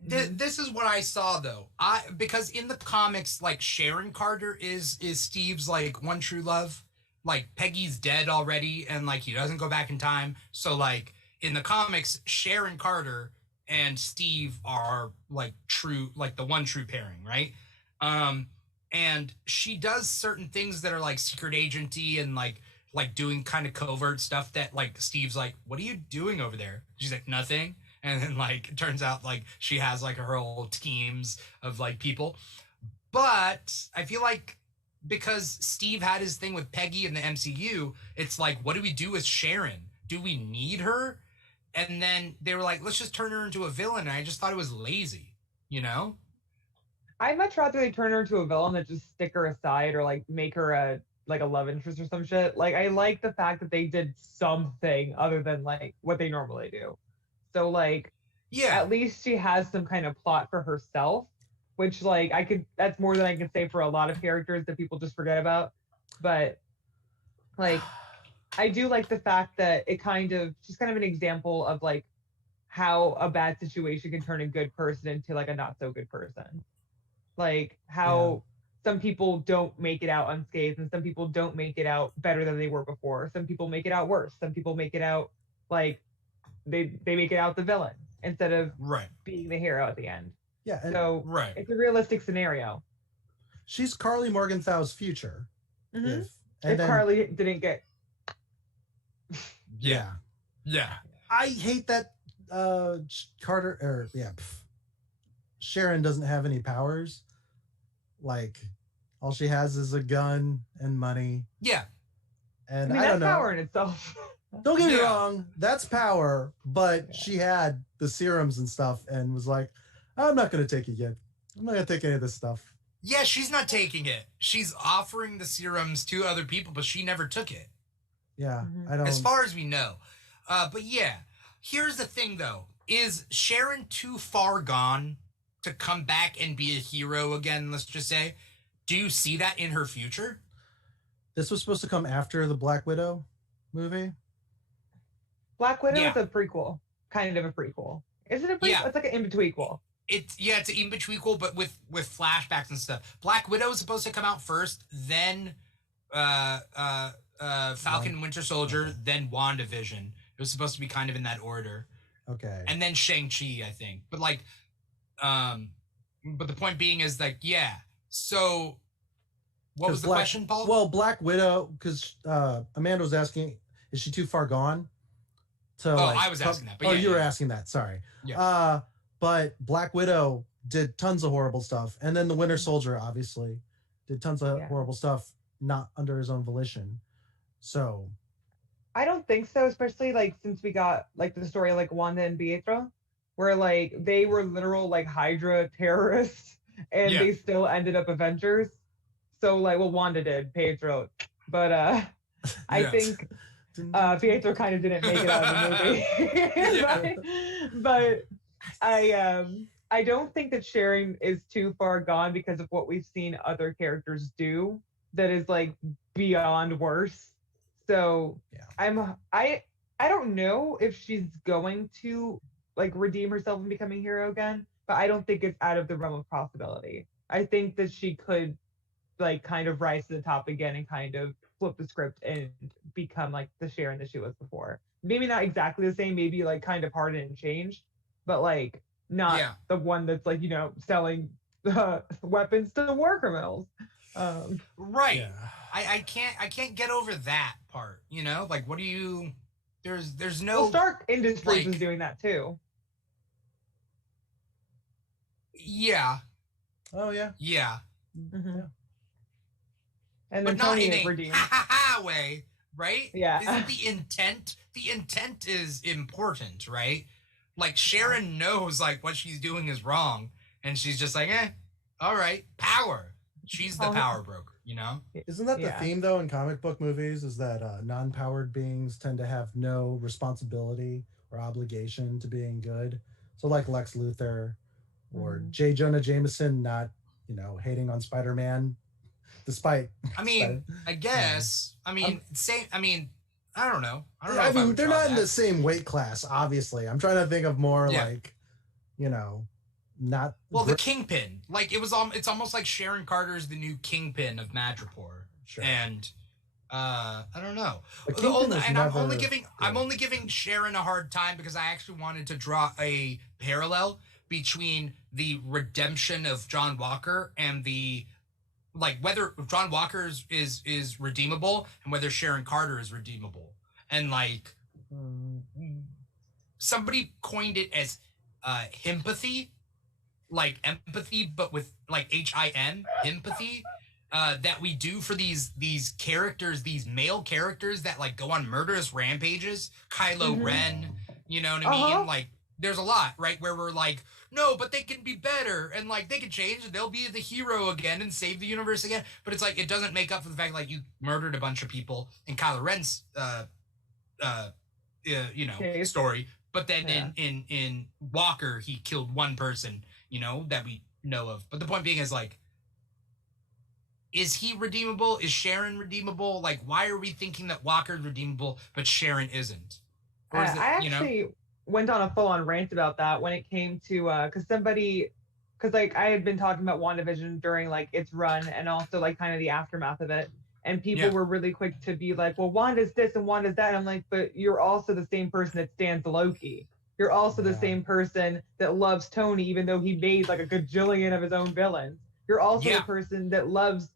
This is what I saw though. Because in the comics, like Sharon Carter is Steve's like one true love, like Peggy's dead already, and like he doesn't go back in time. So like in the comics, Sharon Carter and Steve are like the one true pairing, right? And she does certain things that are like secret agenty and like doing kind of covert stuff that like Steve's like, what are you doing over there? She's like, nothing. And then like it turns out like she has like her whole teams of like people. But I feel like because Steve had his thing with Peggy in the MCU, it's like, what do we do with Sharon? Do we need her? And then they were like, let's just turn her into a villain. And I just thought it was lazy, you know? I'd much rather they turn her into a villain than just stick her aside or like make her a love interest or some shit. Like I like the fact that they did something other than like what they normally do. So like, yeah, at least she has some kind of plot for herself, which like that's more than I can say for a lot of characters that people just forget about. But like, I do like the fact that she's kind of an example of like how a bad situation can turn a good person into like a not so good person. Like how some people don't make it out unscathed and some people don't make it out better than they were before. Some people make it out worse. Some people make it out like they make it out the villain instead of being the hero at the end. Yeah. So it's a realistic scenario. She's Carly Morgenthau's future. Mm-hmm. If Carly didn't get... Yeah. I hate that Sharon doesn't have any powers. Like, all she has is a gun and money. Yeah. And I mean, I don't that's know. power in itself. Don't get me wrong, that's power, but she had the serums and stuff and was like, I'm not going to take it yet. I'm not going to take any of this stuff. Yeah, she's not taking it. She's offering the serums to other people, but she never took it. Yeah, I don't... As far as we know. But yeah, here's the thing, though. Is Sharon too far gone to come back and be a hero again, let's just say? Do you see that in her future? This was supposed to come after the Black Widow movie? Black Widow is a prequel. Kind of a prequel. Is it a prequel? Yeah. It's like an in-betweenquel. It's an in-betweenquel, but with flashbacks and stuff. Black Widow is supposed to come out first, then Falcon Winter Soldier, then WandaVision. It was supposed to be kind of in that order. Okay. And then Shang-Chi, I think. But like, but the point being is like, yeah. So what was the question, Paul? Well, Black Widow, because Amanda was asking, is she too far gone? I was asking that. But you were asking that. Sorry. Yeah. But Black Widow did tons of horrible stuff. And then the Winter Soldier, obviously, did tons of horrible stuff, not under his own volition. So I don't think so, especially like since we got like the story of like Wanda and Pietro, where like they were literal like Hydra terrorists and they still ended up Avengers. So like, well, Wanda did, Pietro, but I think Pietro kind of didn't make it out of the movie. but I don't think that Sharon is too far gone because of what we've seen other characters do that is like beyond worse. So I don't know if she's going to like redeem herself and become a hero again, but I don't think it's out of the realm of possibility. I think that she could like kind of rise to the top again and kind of flip the script and become like the Sharon that she was before. Maybe not exactly the same, maybe like kind of hardened and changed, but like not the one that's like, you know, selling weapons to war criminals. Right. Yeah. I can't get over that part, you know? Like, what do you... There's no... Well, Stark Industries is doing that, too. Yeah. Oh, yeah? Yeah. Mm-hmm. And but then not Tony in a redeemed. ha-ha-ha way, right? Yeah. Isn't the intent... The intent is important, right? Like, Sharon knows, like, what she's doing is wrong, and she's just like, all right, power. She's the power broker. You know, isn't that the theme though in comic book movies? Is that non-powered beings tend to have no responsibility or obligation to being good? So like Lex Luthor or J. Jonah Jameson, not hating on Spider-Man, despite. I mean, I guess. I mean, same. I mean, I don't know. I mean, they're not in the same weight class. Obviously, I'm trying to think of more like, not the Kingpin. Like it's almost like Sharon Carter's the new Kingpin of Madripoor. Sure. And I don't know. But Kingpin was I'm never only giving Sharon a hard time because I actually wanted to draw a parallel between the redemption of John Walker and the whether John Walker is redeemable and whether Sharon Carter is redeemable. And somebody coined it as himpathy, like empathy, but with HIM, empathy. That we do for these characters, these male characters that go on murderous rampages. Kylo Ren, you know what I mean? There's a lot, right, where we're no, but they can be better and they can change. They'll be the hero again and save the universe again. But it's it doesn't make up for the fact you murdered a bunch of people in Kylo Ren's story. But then in Walker, he killed one person, that we know of. But the point being is he redeemable? Is Sharon redeemable? Why are we thinking that Walker's redeemable, but Sharon isn't? Or is it, I actually went on a full-on rant about that when it came to, because I had been talking about WandaVision during its run and also kind of the aftermath of it. And people were really quick to be well, Wanda's this and Wanda's that. And I'm but you're also the same person that stands Loki. You're also the same person that loves Tony, even though he made a gajillion of his own villains. You're also the person that loves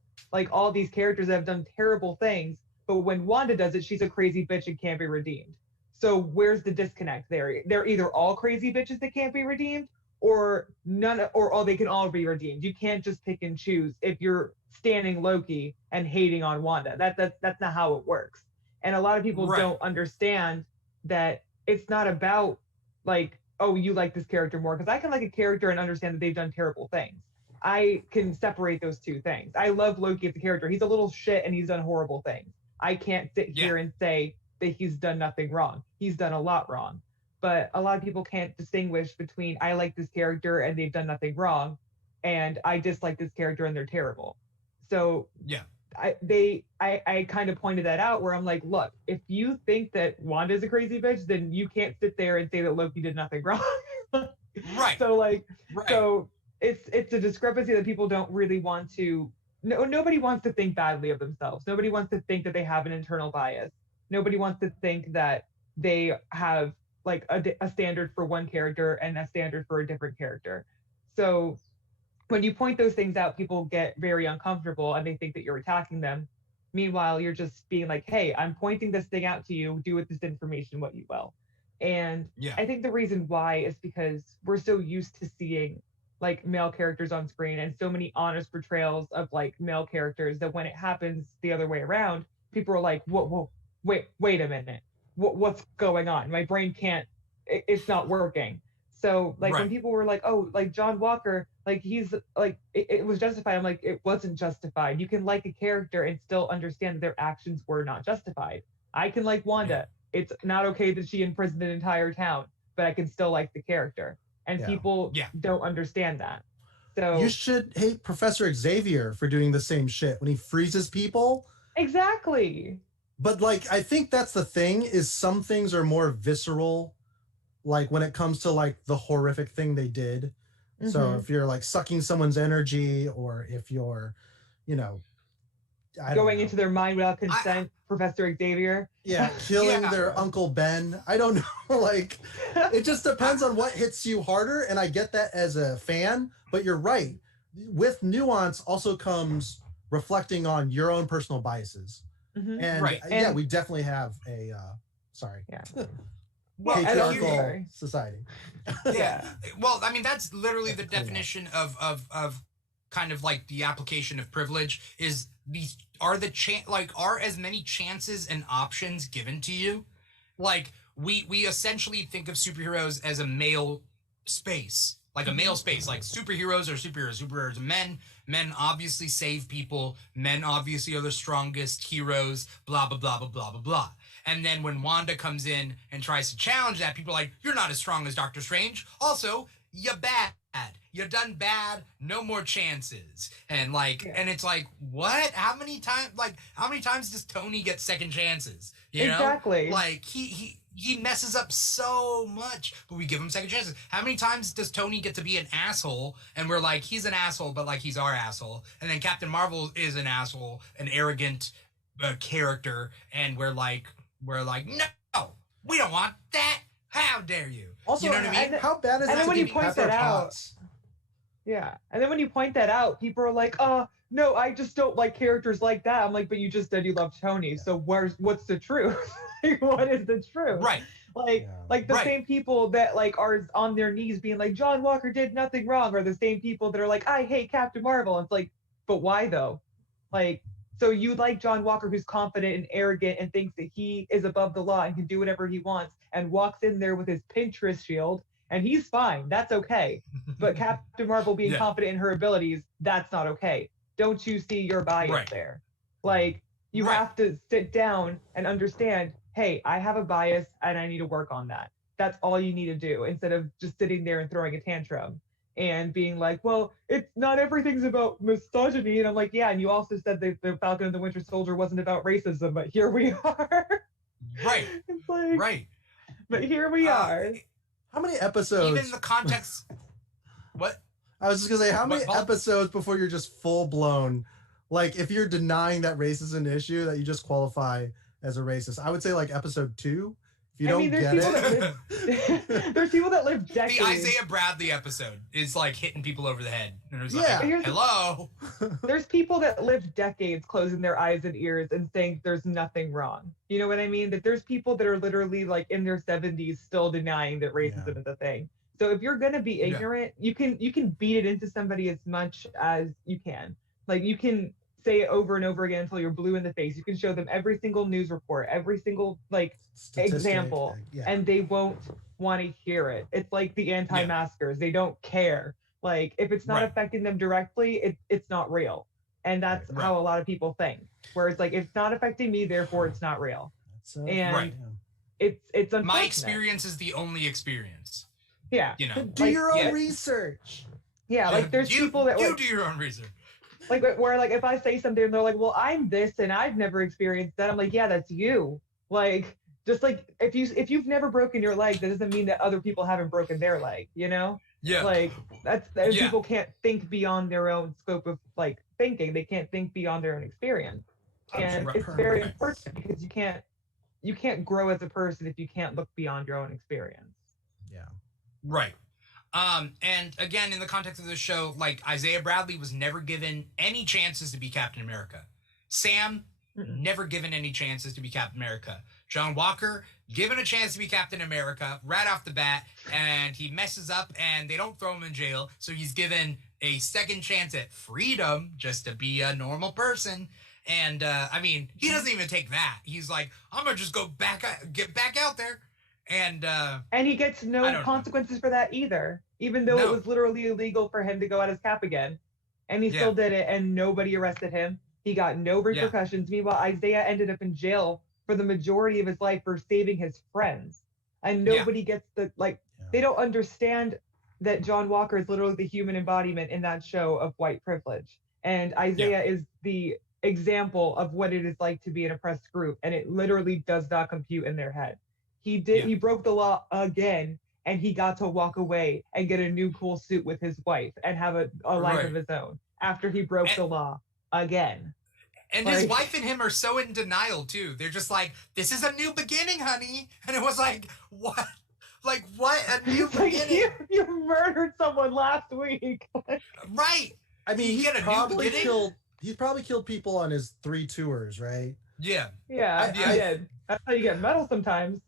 all these characters that have done terrible things, but when Wanda does it, she's a crazy bitch and can't be redeemed. So where's the disconnect there? They're either all crazy bitches that can't be redeemed, or they can all be redeemed. You can't just pick and choose if you're standing Loki and hating on Wanda. That's not how it works. And a lot of people don't understand that it's not about oh, you like this character more, because I can like a character and understand that they've done terrible things. I can separate those two things. I love Loki as a character. He's a little shit and he's done horrible things. I can't sit here and say that he's done nothing wrong. He's done a lot wrong. But a lot of people can't distinguish between I like this character and they've done nothing wrong, and I dislike this character and they're terrible. So I kind of pointed that out where I'm look, if you think that Wanda's a crazy bitch, then you can't sit there and say that Loki did nothing wrong. Right. So so it's a discrepancy that people don't really want to. Nobody wants to think badly of themselves. Nobody wants to think that they have an internal bias. Nobody wants to think that they have a standard for one character and a standard for a different character. So when you point those things out, people get very uncomfortable and they think that you're attacking them. Meanwhile, you're just being hey, I'm pointing this thing out to you. Do with this information what you will. And I think the reason why is because we're so used to seeing male characters on screen and so many honest portrayals of male characters that when it happens the other way around, people are whoa, wait a minute. What's going on? My brain can't, it's not working. So when people were oh, John Walker, he's it was justified. I'm it wasn't justified. You can like a character and still understand that their actions were not justified. I can like Wanda. It's not okay that she imprisoned an entire town, but I can still like the character. And people don't understand that. So you should hate Professor Xavier for doing the same shit when he freezes people. Exactly. But I think that's the thing, is some things are more visceral, when it comes to the horrific thing they did. Mm-hmm. So if you're sucking someone's energy, or if you're, going into their mind without consent, Professor Xavier. Yeah, killing their Uncle Ben. I don't know. It just depends on what hits you harder. And I get that as a fan, but you're right. With nuance also comes reflecting on your own personal biases. Mm-hmm. And we definitely have a patriarchal society. Well, I mean, that's literally the definition of kind of the application of privilege is these are as many chances and options given to you. We essentially think of superheroes as a male space. A male space, superheroes are superheroes. Superheroes are men. Men obviously save people. Men obviously are the strongest heroes, blah, blah, blah, blah, blah, blah, blah. And then when Wanda comes in and tries to challenge that, people are you're not as strong as Doctor Strange. Also, you're bad. You're done bad. No more chances. And and it's what? How many times does Tony get second chances? You know? Exactly. He messes up so much, but we give him second chances. How many times does Tony get to be an asshole, and we're he's an asshole, but he's our asshole? And then Captain Marvel is an asshole, an arrogant, character, and we're like, no, we don't want that. How dare you? Also, you know what I mean? How bad is and it then to when be you point that Pepper out, Potts? yeah, and then when you point that out, people are like, no, I just don't like characters like that. I'm like, but you just said you love Tony, so what's the truth? Like, what is the truth? Right. Like the same people that like are on their knees being like John Walker did nothing wrong are the same people that are like, I hate Captain Marvel. It's like, but why though? Like, so you like John Walker, who's confident and arrogant and thinks that he is above the law and can do whatever he wants, and walks in there with his Pinterest shield, and he's fine. That's okay. But Captain Marvel being confident in her abilities, that's not okay. Don't you see your bias there? Like, you have to sit down and understand, hey, I have a bias and I need to work on that. That's all you need to do, instead of just sitting there and throwing a tantrum and being like, well, it's not everything's about misogyny. And I'm like, yeah, and you also said that the Falcon and the Winter Soldier wasn't about racism, but here we are. Right. It's like, right. But here we are. How many episodes? Even the context. What? I was just gonna say, how many Paul? episodes before you're just full blown? Like, if you're denying that race is an issue, that you just qualify as a racist. I would say like episode 2. If you don't get it, there's people that live decades. The Isaiah Bradley episode is like hitting people over the head. And it's Yeah. like, hello. There's people that live decades closing their eyes and ears and saying there's nothing wrong. You know what I mean? That there's people that are literally like in their 70s still denying that racism is a thing. So if you're gonna be ignorant, you can beat it into somebody as much as you can. Like, you can say it over and over again until you're blue in the face. You can show them every single news report, every single like example, and they won't want to hear it. It's like the anti-maskers. They don't care. Like, if it's not affecting them directly, it's not real. And that's how a lot of people think. Where it's like, it's not affecting me, therefore it's not real. And it's unfortunate. My experience is the only experience. Yeah. You know, do your own research. Yeah, like there's people that do your own research. Like, where like if I say something and they're like, well, I'm this and I've never experienced that, I'm like, yeah, that's you. Like, just like if you've never broken your leg, that doesn't mean that other people haven't broken their leg, you know? Yeah. Like, people can't think beyond their own scope of like thinking. They can't think beyond their own experience. And it's very important, because you can't grow as a person if you can't look beyond your own experience. Yeah. Right. And again, in the context of the show, like, Isaiah Bradley was never given any chances to be Captain America. Sam, never given any chances to be Captain America. John Walker, given a chance to be Captain America right off the bat, and he messes up and they don't throw him in jail. So he's given a second chance at freedom just to be a normal person. And, I mean, he doesn't even take that. He's like, I'm going to just get back out there. And he gets no consequences for that either, even though it was literally illegal for him to go out his cap again. And he still did it, and nobody arrested him. He got no repercussions. Meanwhile, Isaiah ended up in jail for the majority of his life for saving his friends. And nobody gets they don't understand that John Walker is literally the human embodiment in that show of white privilege. And Isaiah is the example of what it is like to be an oppressed group. And it literally does not compute in their head. He broke the law again, and he got to walk away and get a new cool suit with his wife and have a life of his own after he broke the law again. And his wife and him are so in denial too. They're just like, this is a new beginning, honey. And it was like, what? Like, what? A new beginning? You murdered someone last week. Right. I mean, he probably killed people on his 3 tours, right? Yeah. Yeah, he did. That's how you get medal sometimes.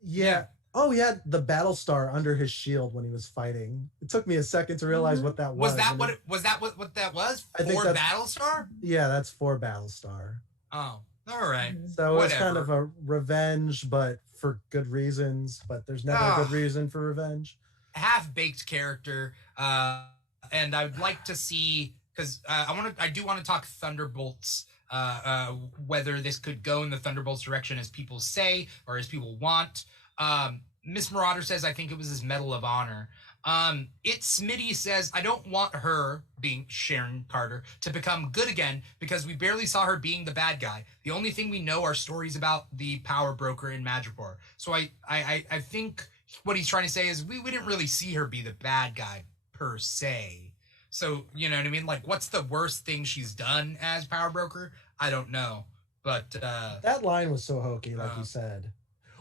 Yeah. Oh, he had the battle star under his shield when he was fighting. It took me a second to realize what that was. Was that what that was? I think For Battlestar? Yeah, that's for Battlestar. Oh, all right. So it's kind of a revenge, but for good reasons. But there's never a good reason for revenge. Half-baked character, and I'd like to see, because I do want to talk Thunderbolts. Whether this could go in the Thunderbolts direction as people say or as people want. Miss Marauder says, I think it was his Medal of Honor. Smitty says, I don't want her, being Sharon Carter, to become good again because we barely saw her being the bad guy. The only thing we know are stories about the power broker in Madripoor. So I think what he's trying to say is we didn't really see her be the bad guy per se. So, you know what I mean? Like, what's the worst thing she's done as power broker? I don't know. But that line was so hokey, like you said.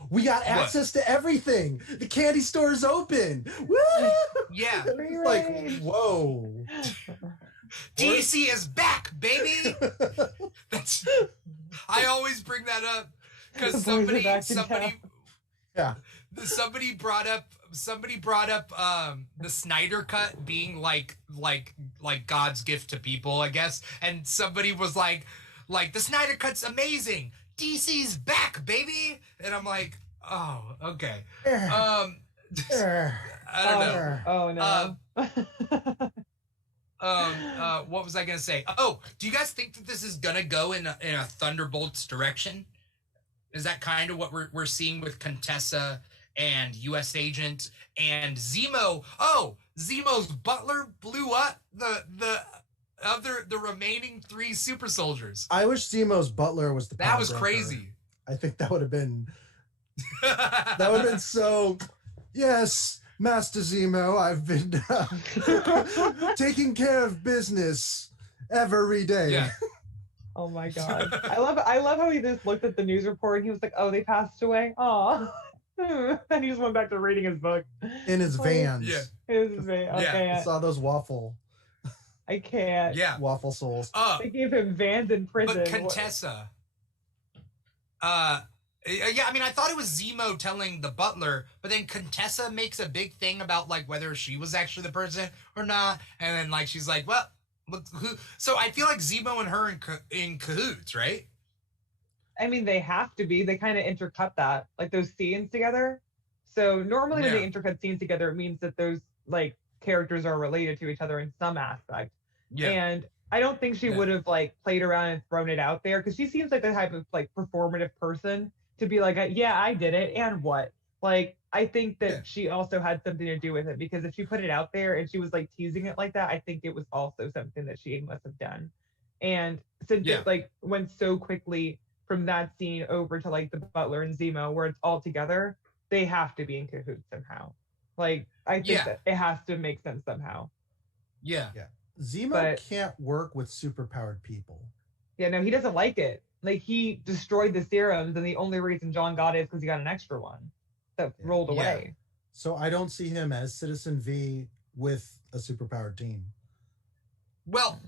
We got access to everything. The candy store is open. Woo! Yeah. It's like, whoa. DC is back, baby. I always bring that up because somebody brought up the Snyder cut being like God's gift to people, I guess, and somebody was like the Snyder cut's amazing. DC's back, baby. And I'm like, oh, okay. I don't know. Oh no. What was I gonna say? Oh, do you guys think that this is gonna go in a Thunderbolts direction? Is that kind of what we're seeing with Contessa and U.S. Agent and Zemo? Oh, Zemo's butler blew up the remaining 3 super soldiers. I wish Zemo's butler was the that power was broker. crazy. I think that would have been so. Yes, Master Zemo, I've been taking care of business every day. Yeah. Oh my god. I love how he just looked at the news report and he was like, oh, they passed away. Aw. And he just went back to reading his book. In his vans. Yeah. His van. Okay. I saw those I can't. Yeah. Waffle souls. They gave him vans in prison. But Contessa. Yeah, I mean, I thought it was Zemo telling the butler, but then Contessa makes a big thing about like whether she was actually the person or not, and then like she's like, "Well, look who." So I feel like Zemo and her in cahoots, right? I mean, they have to be. They kind of intercut that, like those scenes together. So normally when they intercut scenes together, it means that those like characters are related to each other in some aspect. Yeah. And I don't think she would have like played around and thrown it out there because she seems like the type of like performative person to be like, yeah, I did it, and what? Like, I think that she also had something to do with it because if she put it out there and she was like teasing it like that, I think it was also something that she must have done. And since it like went so quickly from that scene over to like the butler and Zemo where it's all together, they have to be in cahoots somehow. Like, I think that it has to make sense somehow. Yeah. Zemo can't work with superpowered people. Yeah, no, he doesn't like it. Like, he destroyed the serums, and the only reason John got it is because he got an extra one that rolled away. So I don't see him as Citizen V with a superpowered team. Well,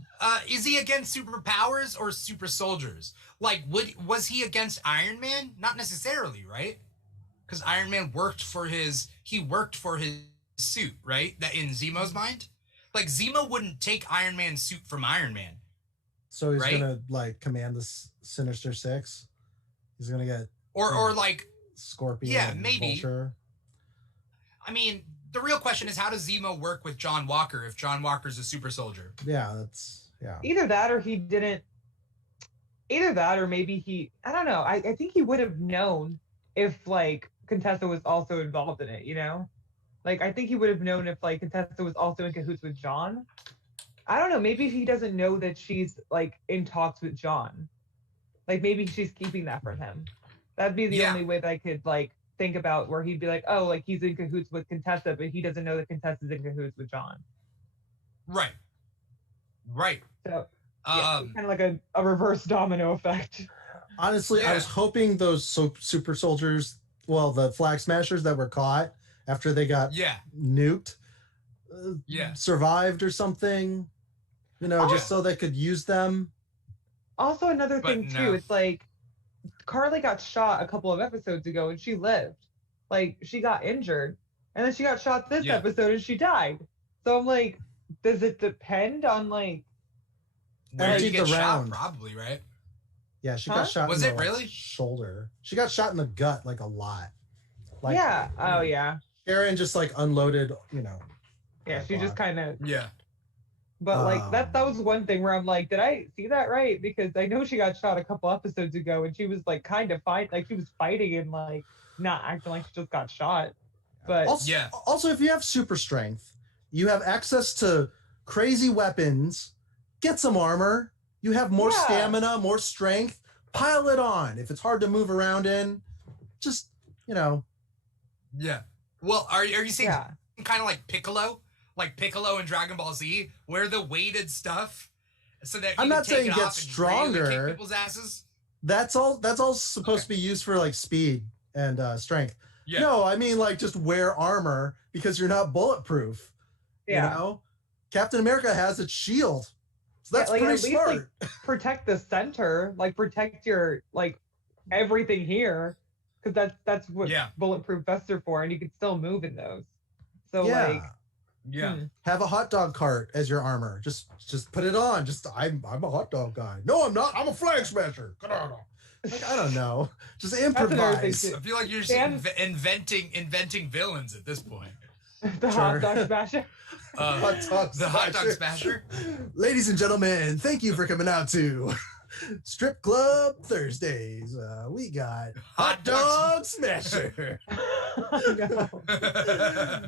is he against superpowers or super soldiers? Like, was he against Iron Man? Not necessarily, right? Because Iron Man worked for his suit, right? That in Zemo's mind, like Zemo wouldn't take Iron Man's suit from Iron Man. So he's gonna like command the Sinister Six. He's gonna get or like Scorpion. Yeah, and maybe. Vulture. I mean, the real question is, how does Zemo work with John Walker if John Walker's a super soldier? Yeah, Either that or he didn't. Either that or maybe he. I don't know. I think he would have known if like Contessa was also involved in it. You know, like I think he would have known if like Contessa was also in cahoots with John. I don't know. Maybe he doesn't know that she's like in talks with John. Like maybe she's keeping that from him. That'd be the only way that I could like think about where he'd be like, oh, like he's in cahoots with Contessa, but he doesn't know that Contessa's in cahoots with John. Right. So kind of like a reverse domino effect. Honestly, I was hoping those super soldiers, well, the flag smashers that were caught after they got nuked, survived or something. You know, just so they could use them. Also, another thing too, it's like Carly got shot a couple of episodes ago and she lived. Like she got injured and then she got shot this episode and she died. So I'm like, does it depend on like where you get shot? Probably, right? Yeah, she got shot. Was in it the really? Shoulder. She got shot in the gut like a lot. Like, Oh yeah. Sharon just like unloaded, you know. Yeah, she just kind of. Yeah. But like that was one thing where I'm like, did I see that right? Because I know she got shot a couple episodes ago and she was like kind of she was fighting and like not acting like she just got shot. But also if you have super strength, you have access to crazy weapons, get some armor, you have more stamina, more strength, pile it on. If it's hard to move around in, just, you know. Yeah. Well, are you saying kind of like Piccolo? Like Piccolo in Dragon Ball Z, where the weighted stuff, so that I'm not saying it get off and really stronger. kick people's asses. That's all supposed to be used for like speed and strength. Yeah. No, I mean like just wear armor because you're not bulletproof. Yeah. You know, Captain America has its shield, so that's like, pretty at least, smart. like, protect the center, like protect your like everything here, because that's what bulletproof vests are for, and you can still move in those. So like, have a hot dog cart as your armor. Just put it on. I'm a hot dog guy. No, I'm not. I'm a flag smasher. Like, I don't know. Just improvise. I feel like you're just inventing villains at this point. The hot dog smasher. Hot dog smasher. Ladies and gentlemen, thank you for coming out to Strip Club Thursdays. We got Hot Dog Smasher.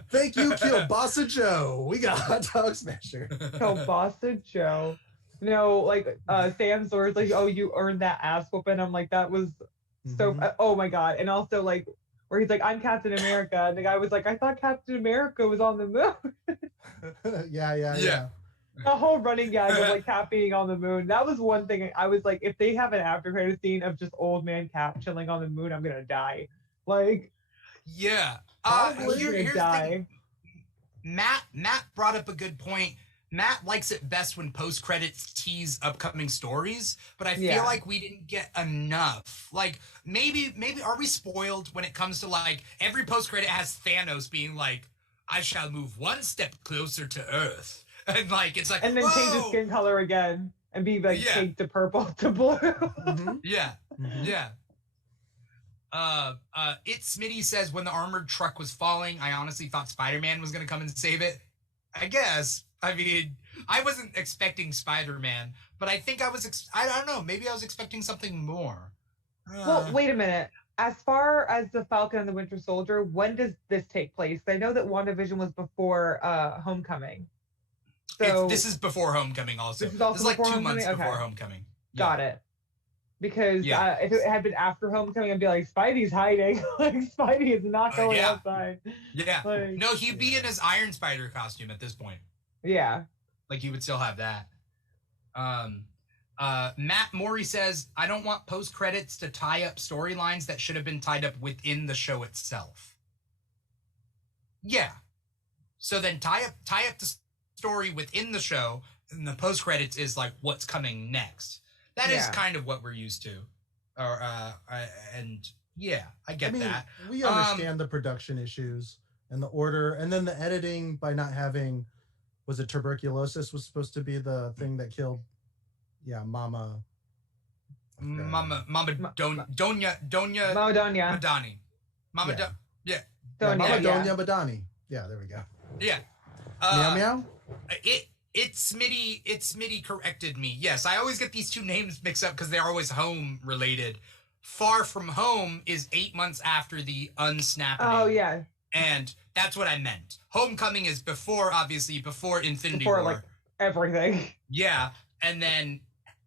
Thank you, Kielbasa Joe. We got Hot Dog Smasher. Kielbasa Joe. No, like Sam's words, like, oh, you earned that ass whooping. I'm like, that was so. Oh my god! And also like, where he's like, I'm Captain America, and the guy was like, I thought Captain America was on the moon. Yeah. The whole running gag of like Cap being on the moon. That was one thing I was like, if they have an after credit scene of just old man Cap chilling on the moon, I'm gonna die. Like, yeah. Here's the thing. Matt brought up a good point. Matt likes it best when post-credits tease upcoming stories, but I feel like we didn't get enough. Like, maybe are we spoiled when it comes to, like, every post-credit has Thanos being like, I shall move one step closer to Earth. And, like, it's like, and then change his skin color again and be, like, pink to purple to blue. Yeah. Smitty says, when the armored truck was falling, I honestly thought Spider-Man was going to come and save it. I guess. I mean, I wasn't expecting Spider-Man, but I think I was, I don't know, maybe I was expecting something more. Well, wait a minute. As far as the Falcon and the Winter Soldier, when does this take place? I know that WandaVision was before Homecoming. So this is before Homecoming also. This is like 2 months before Homecoming. Got it. Because if it had been after Homecoming, I'd be like, Spidey's hiding. Like, Spidey is not going outside. Yeah. Like, no, he'd be in his Iron Spider costume at this point. Yeah. Like, he would still have that. Matt Morey says, I don't want post-credits to tie up storylines that should have been tied up within the show itself. Yeah. So then tie up the story within the show, and the post-credits is like what's coming next. That is kind of what we're used to. And yeah, I get that. We understand the production issues and the order, and then the editing by not having, was it tuberculosis was supposed to be the thing that killed Mama Donya Madani. Mama Donya Madani. Yeah, there we go. Yeah. Meow meow? It's Smitty corrected me. Yes, I always get these two names mixed up because they're always home related. Far From Home is 8 months after the unsnapping. Oh yeah. And that's what I meant. Homecoming is before Infinity War. Like everything. Yeah. And then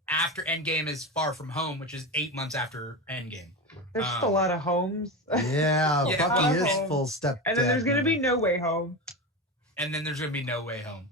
after Endgame is Far From Home, which is 8 months after Endgame. There's just a lot of homes. Yeah, Bucky is full step. And then there's going to be No Way Home. And then there's going to be No Way Home.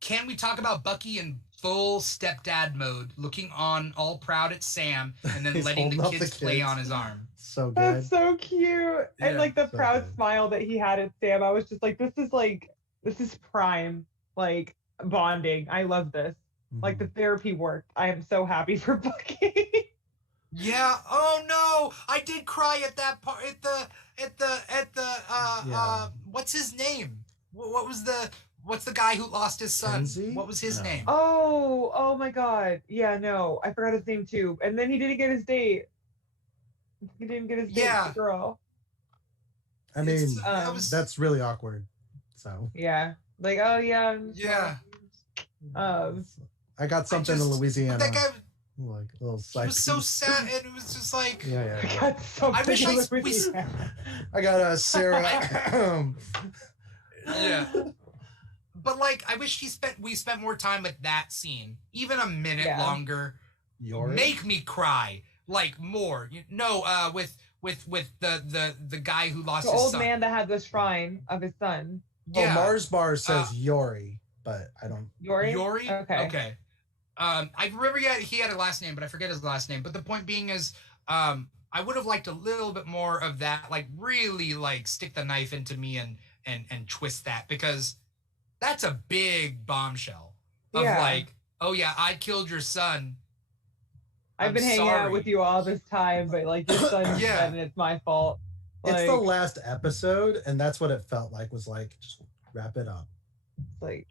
Can we talk about Bucky in full stepdad mode, looking on all proud at Sam, and then letting the kids play on his arm? So good. That's so cute. And like the proud smile that he had at Sam, I was just like, this is prime, like, bonding. I love this. Like, the therapy worked. I am so happy for Bucky. Yeah. Oh no, I did cry at that part. What's his name? What's the guy who lost his son? Kenzie? What was his name? Oh my God. Yeah, no, I forgot his name too. And then he didn't get his date. He didn't get his date with the girl. I mean, that's really awkward. So yeah, like, oh yeah. Yeah. I got something in Louisiana. That guy, like a little side. It was so sad, and it was just like. Yeah. I wish I got Sarah. Yeah. But like, I wish we spent more time with that scene, even a minute longer. Make me cry, like more. With the guy who lost the his old son. man that had the shrine of his son. Yeah. Mars Bar says Yori, but I don't. Yori. Yori. Okay. I remember he had a last name, but I forget his last name. But the point being is, I would have liked a little bit more of that, like really like stick the knife into me and twist that, because that's a big bombshell of like, oh yeah, I killed your son. I've been hanging out with you all this time, but like your son's dead and it's my fault. It's the last episode, and that's what it felt like, was like, just wrap it up. Like,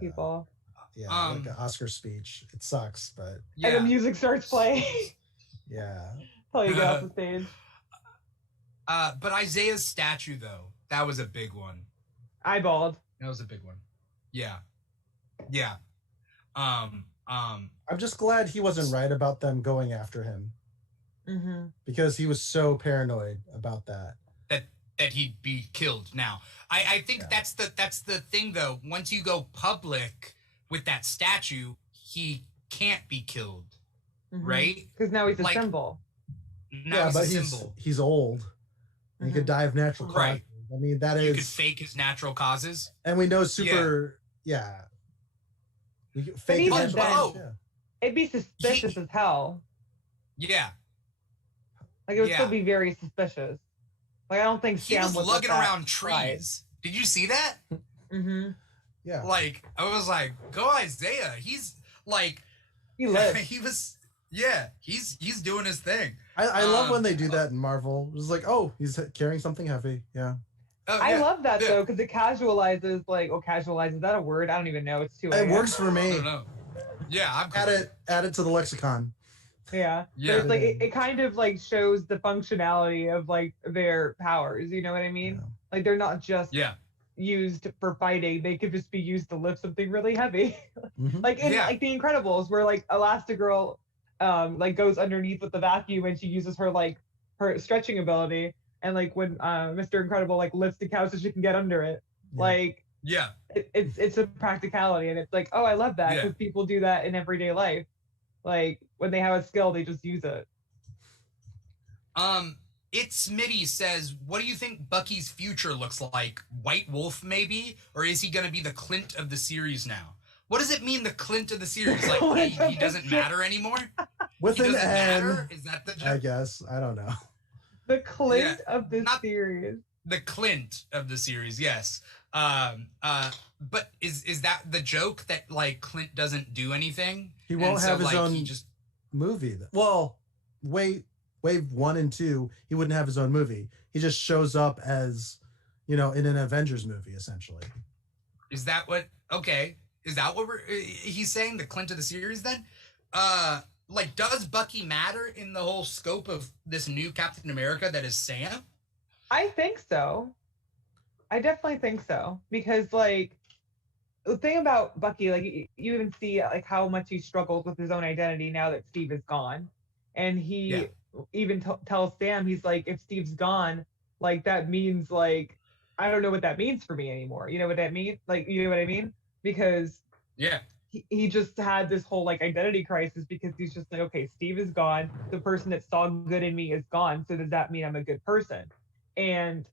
people. Yeah, like an Oscar speech. It sucks, but and the music starts playing. Yeah. Till you get off the stage. But Isaiah's statue, though, that was a big one. Eyeballed. That was a big one. Yeah. Yeah. I'm just glad he wasn't right about them going after him. Mm-hmm. Because he was so paranoid about that. That he'd be killed now. I think that's the thing, though. Once you go public with that statue, he can't be killed. Right? Because now he's a symbol. Now he's a symbol. He's old. He could die of natural causes. Right. I mean, that you is... could fake his natural causes. And we know super... Yeah. You can fake his natural causes. It'd be suspicious as hell. Yeah. Like, it would still be very suspicious. Like, I don't think Sam was lugging around trees. Did you see that? Mm-hmm. Yeah. Like, I was like, go Isaiah. He's like... He lives. He was... Yeah, he's doing his thing. I love when they do that in Marvel. It's like, oh, he's carrying something heavy. Yeah. I love that, though, because it casualizes, like, casualizes, is that a word? I don't even know. It's too... It works for me. I don't know. Yeah, I'm cool. Add it to the lexicon. Yeah. But it's like, it kind of, like, shows the functionality of, like, their powers. You know what I mean? Yeah. Like, they're not just used for fighting. They could just be used to lift something really heavy. Like, in like, The Incredibles, where, like, Elastigirl... like goes underneath with the vacuum and she uses her her stretching ability, and like when Mr. Incredible like lifts the couch so she can get under it. Like it's a practicality, and it's like, oh, I love that, because people do that in everyday life. Like when they have a skill, they just use it. It's Smitty says, what do you think Bucky's future looks like? White Wolf maybe, or is he gonna be the Clint of the series now? What does it mean, the Clint of the series? Like, he doesn't matter anymore? With an N. Matter? Is that the joke? I guess. I don't know. The Clint of the series. The Clint of the series, yes. But is that the joke, that, like, Clint doesn't do anything? He won't have his own movie. Well, Wave 1 and 2, he wouldn't have his own movie. He just shows up as, in an Avengers movie, essentially. Is that what... Okay. Is that what he's saying, the Clint of the series then? Like, does Bucky matter in the whole scope of this new Captain America that is Sam? I think so. I definitely think so. Because, like, the thing about Bucky, like, you even see, like, how much he struggles with his own identity now that Steve is gone. And he even tells Sam, he's like, if Steve's gone, like, that means, like, I don't know what that means for me anymore. You know what that means? Like, you know what I mean? Because he just had this whole like identity crisis, because he's just like, okay, Steve is gone, the person that saw good in me is gone, so does that mean I'm a good person? And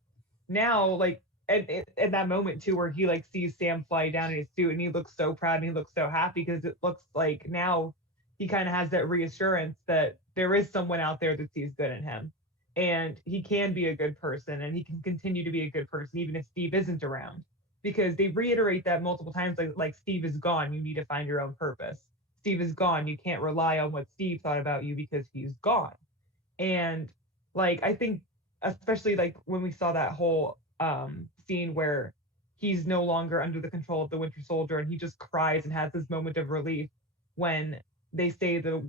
now, like, at that moment too, where he like sees Sam fly down in his suit, and he looks so proud and he looks so happy, because it looks like now he kind of has that reassurance that there is someone out there that sees good in him, and he can be a good person, and he can continue to be a good person even if Steve isn't around. Because they reiterate that multiple times, like Steve is gone, you need to find your own purpose. Steve is gone, you can't rely on what Steve thought about you because he's gone. And like, I think, especially like when we saw that whole scene where he's no longer under the control of the Winter Soldier, and he just cries and has this moment of relief when they say the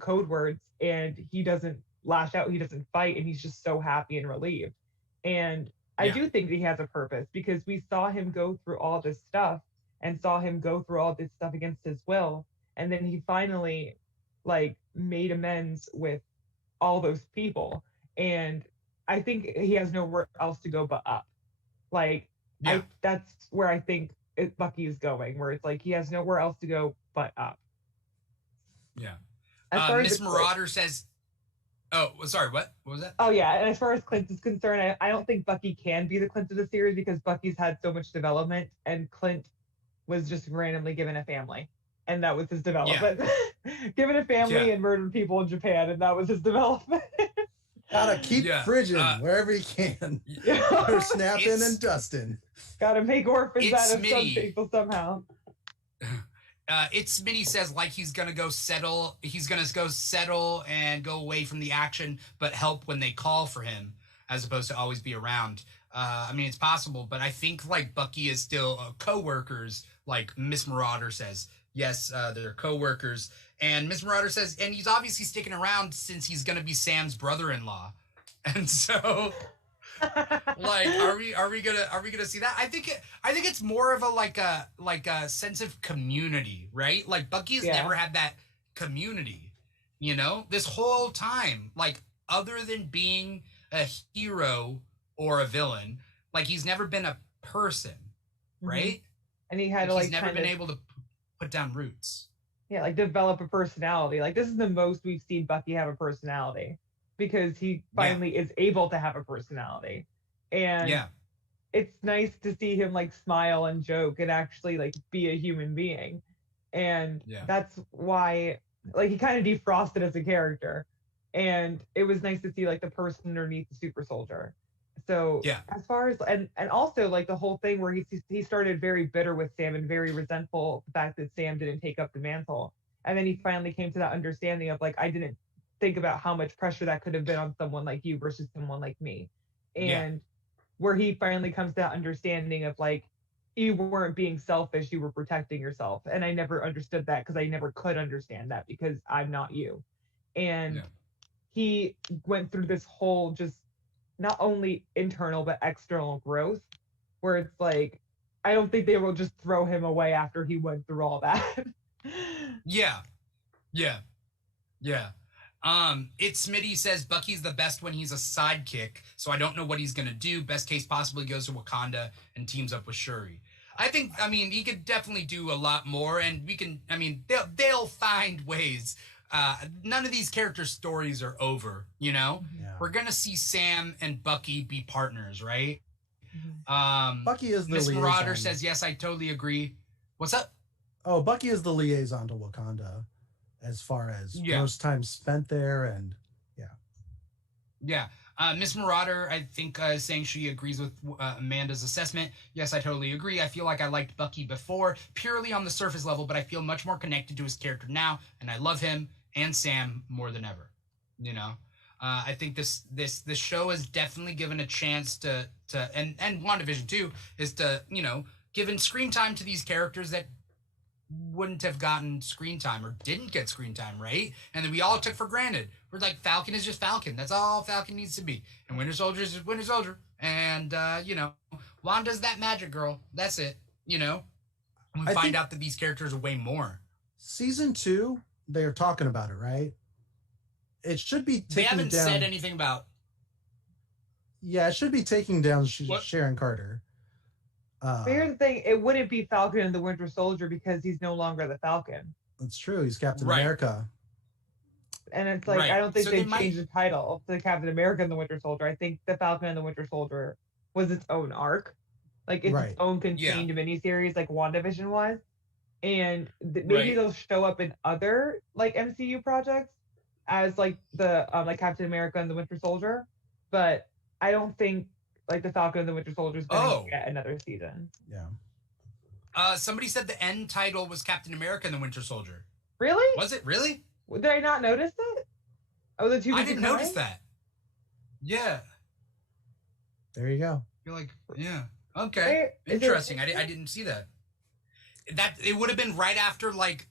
code words, and he doesn't lash out, he doesn't fight, and he's just so happy and relieved. And I do think that he has a purpose, because we saw him go through all this stuff and saw him go through all this stuff against his will. And then he finally like made amends with all those people. And I think he has nowhere else to go but up. Like, that's where I think Bucky is going, where it's like, he has nowhere else to go but up. Yeah. Miss Marauder says, oh, sorry, what was that? Oh, yeah, and as far as Clint is concerned, I don't think Bucky can be the Clint of the series, because Bucky's had so much development, and Clint was just randomly given a family. and that was his development. Given a family and murdered people in Japan, and that was his development. Gotta keep fridging wherever you can. Or snapping and dusting. Gotta make orphans out of some people somehow. Smitty says like he's gonna go settle. He's gonna go settle and go away from the action, but help when they call for him, as opposed to always be around. I mean, it's possible, but I think like Bucky is still co-workers. Like Miss Marauder says, yes, they're co-workers, and Miss Marauder says, and he's obviously sticking around since he's gonna be Sam's brother-in-law, and so. Like, are we gonna see that? I think it's more of a sense of community, right? Like Bucky's never had that community, you know, this whole time. Like, other than being a hero or a villain, like he's never been a person, right? And he had he's never been able to put down roots. Yeah, like develop a personality. Like this is the most we've seen Bucky have a personality. Because he finally is able to have a personality. And it's nice to see him like smile and joke and actually like be a human being. And that's why like he kind of defrosted as a character. And it was nice to see like the person underneath the super soldier. So as far as and also like the whole thing where he started very bitter with Sam and very resentful of the fact that Sam didn't take up the mantle. And then he finally came to that understanding of like I didn't think about how much pressure that could have been on someone like you versus someone like me. And where he finally comes to that understanding of like, you weren't being selfish, you were protecting yourself. And I never understood that because I never could understand that because I'm not you. And he went through this whole just not only internal but external growth where it's like, I don't think they will just throw him away after he went through all that. Smitty says Bucky's the best when he's a sidekick, so I don't know what he's gonna do. Best case possibly goes to Wakanda and teams up with Shuri. I mean, he could definitely do a lot more, and they'll find ways. None of these character stories are over, you know? We're gonna see Sam and Bucky be partners, right? Bucky is the Miss liaison. Marauder says, yes, I totally agree. What's up? Oh, Bucky is the liaison to Wakanda. As far as most time spent there, and Miss Marauder, I think, is saying she agrees with Amanda's assessment. Yes, I totally agree. I feel like I liked Bucky before, purely on the surface level, but I feel much more connected to his character now, and I love him and Sam more than ever. You know, I think this show has definitely given a chance to and WandaVision too is to given screen time to these characters that wouldn't have gotten screen time or didn't get screen time, right? And then we all took for granted. We're like, Falcon is just Falcon. That's all Falcon needs to be. And Winter Soldier is just Winter Soldier. And, Wanda's that magic girl. That's it, We find out that these characters are way more. Season 2, they're talking about it, right? It should be taking down... They haven't said anything about... Yeah, it should be taking down Sharon Carter. But here's the thing, it wouldn't be Falcon and the Winter Soldier because he's no longer the Falcon. That's true, he's Captain America. And it's like, I don't think they changed the title to Captain America and the Winter Soldier. I think the Falcon and the Winter Soldier was its own arc. Like, it's its own contained miniseries, like WandaVision was. And maybe they'll show up in other, like, MCU projects as, like, the, like, Captain America and the Winter Soldier. But I don't think like the Falcon and the Winter Soldier is going to get another season. Somebody said the end title was Captain America and the Winter Soldier. Really? Was it really? Did I not notice it? Oh, the two. I didn't notice that. Yeah. There you go. You're like, okay, interesting. I didn't see that. That it would have been right after like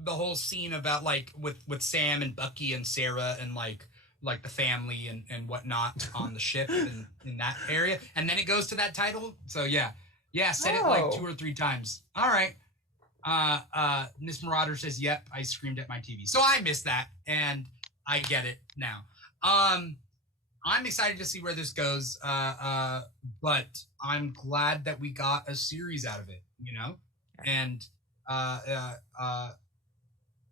the whole scene about like with Sam and Bucky and Sarah and like the family and whatnot on the ship in that area. And then it goes to that title. So said it like 2 or 3 times. All right. Miss Marauder says, yep, I screamed at my TV. So I missed that and I get it now. I'm excited to see where this goes. But I'm glad that we got a series out of it, and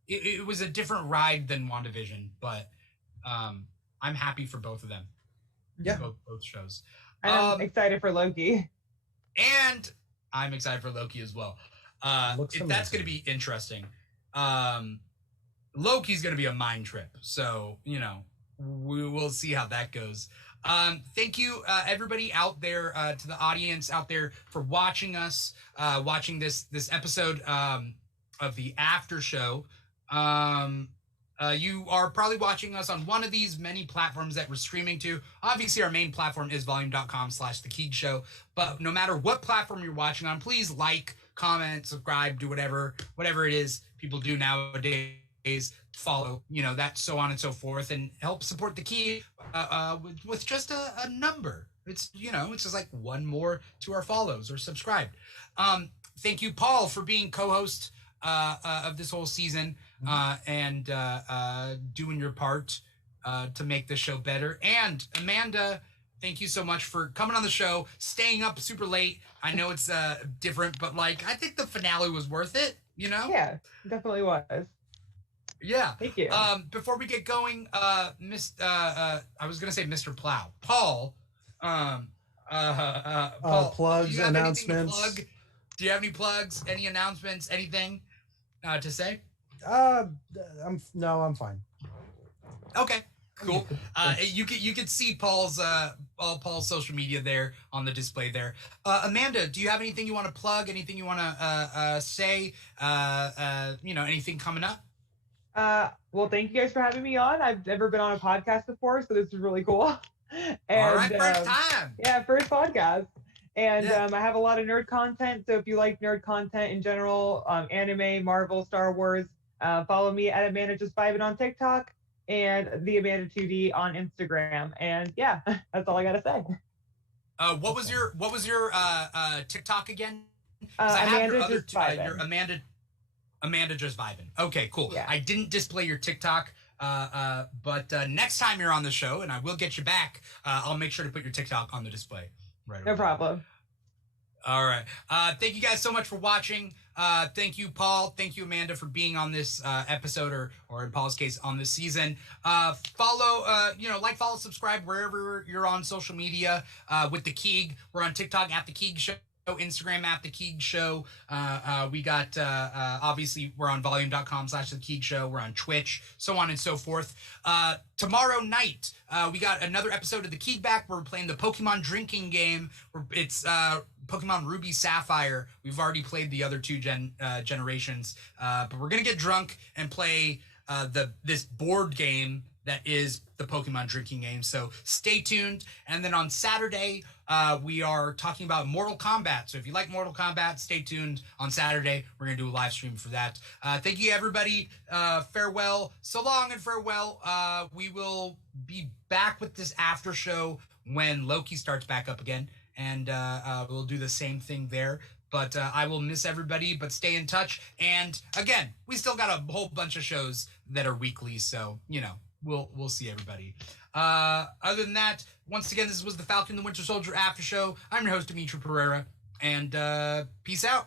it was a different ride than WandaVision, but I'm happy for both of them. Yeah. Both shows. I'm excited for Loki. And I'm excited for Loki as well. That's going to be interesting. Loki's going to be a mind trip. So, you know, we will see how that goes. Thank you, everybody out there, to the audience out there for watching us, watching this episode of the After Show. You are probably watching us on one of these many platforms that we're streaming to. Obviously, our main platform is volume.com/The Keeg Show. But no matter what platform you're watching on, please like, comment, subscribe, do whatever it is people do nowadays. Follow, you know, that, so on and so forth, and help support the Keeg with just a number. It's, you know, it's just like one more to our follows or subscribed. Thank you, Paul, for being co-host of this whole season and doing your part to make the show better. And Amanda, thank you so much for coming on the show, staying up super late. I know it's different, but like, I think the finale was worth it, you know? Yeah, definitely was. Yeah. Thank you. Before we get going, I was gonna say Mr. Plow. Paul, Paul, plugs, announcements. Plug? Do you have any plugs, any announcements, anything to say? I'm fine. Okay, cool. You could see Paul's social media there on the display there. Amanda, do you have anything you want to plug? Anything you want to say? You know, anything coming up? Well, thank you guys for having me on. I've never been on a podcast before, so this is really cool. And, all right, first time. Yeah, first podcast. And I have a lot of nerd content, so if you like nerd content in general, anime, Marvel, Star Wars, follow me at Amanda Just Vibin' on TikTok and the Amanda 2D on Instagram. And yeah, that's all I gotta say. What was your TikTok again? Amanda Just Vibin'. Your Amanda Just Vibin'. Okay, cool. Yeah. I didn't display your TikTok, but next time you're on the show, and I will get you back, I'll make sure to put your TikTok on the display. Right. No problem. All right. Thank you guys so much for watching. Thank you, Paul. Thank you, Amanda, for being on this episode, or in Paul's case, on this season. Follow, follow, subscribe wherever you're on social media with the Keeg. We're on TikTok at the Keeg Show, Instagram at the Keeg Show. We got obviously we're on volume.com/the Keeg Show. We're on Twitch, so on and so forth. Tomorrow night we got another episode of the Keeg back. We're playing the Pokemon drinking game. It's Pokemon Ruby Sapphire. We've already played the other two generations, but we're gonna get drunk and play this board game that is the Pokemon drinking game. So stay tuned. And then on Saturday, we are talking about Mortal Kombat. So if you like Mortal Kombat, stay tuned on Saturday. We're going to do a live stream for that. Thank you, everybody. Farewell. So long and farewell. We will be back with this after show when Loki starts back up again. And we'll do the same thing there. But I will miss everybody, but stay in touch. And again, we still got a whole bunch of shows that are weekly. So, you know, we'll see everybody. Other than that, once again, this was the Falcon the Winter Soldier After Show. I'm your host, Dimitri Pereira, and peace out.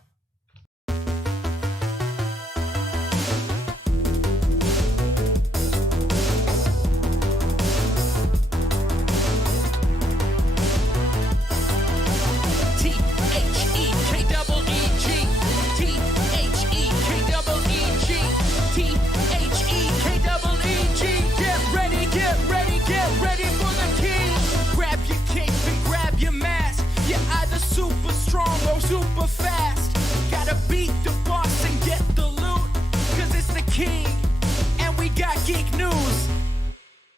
Super strong or super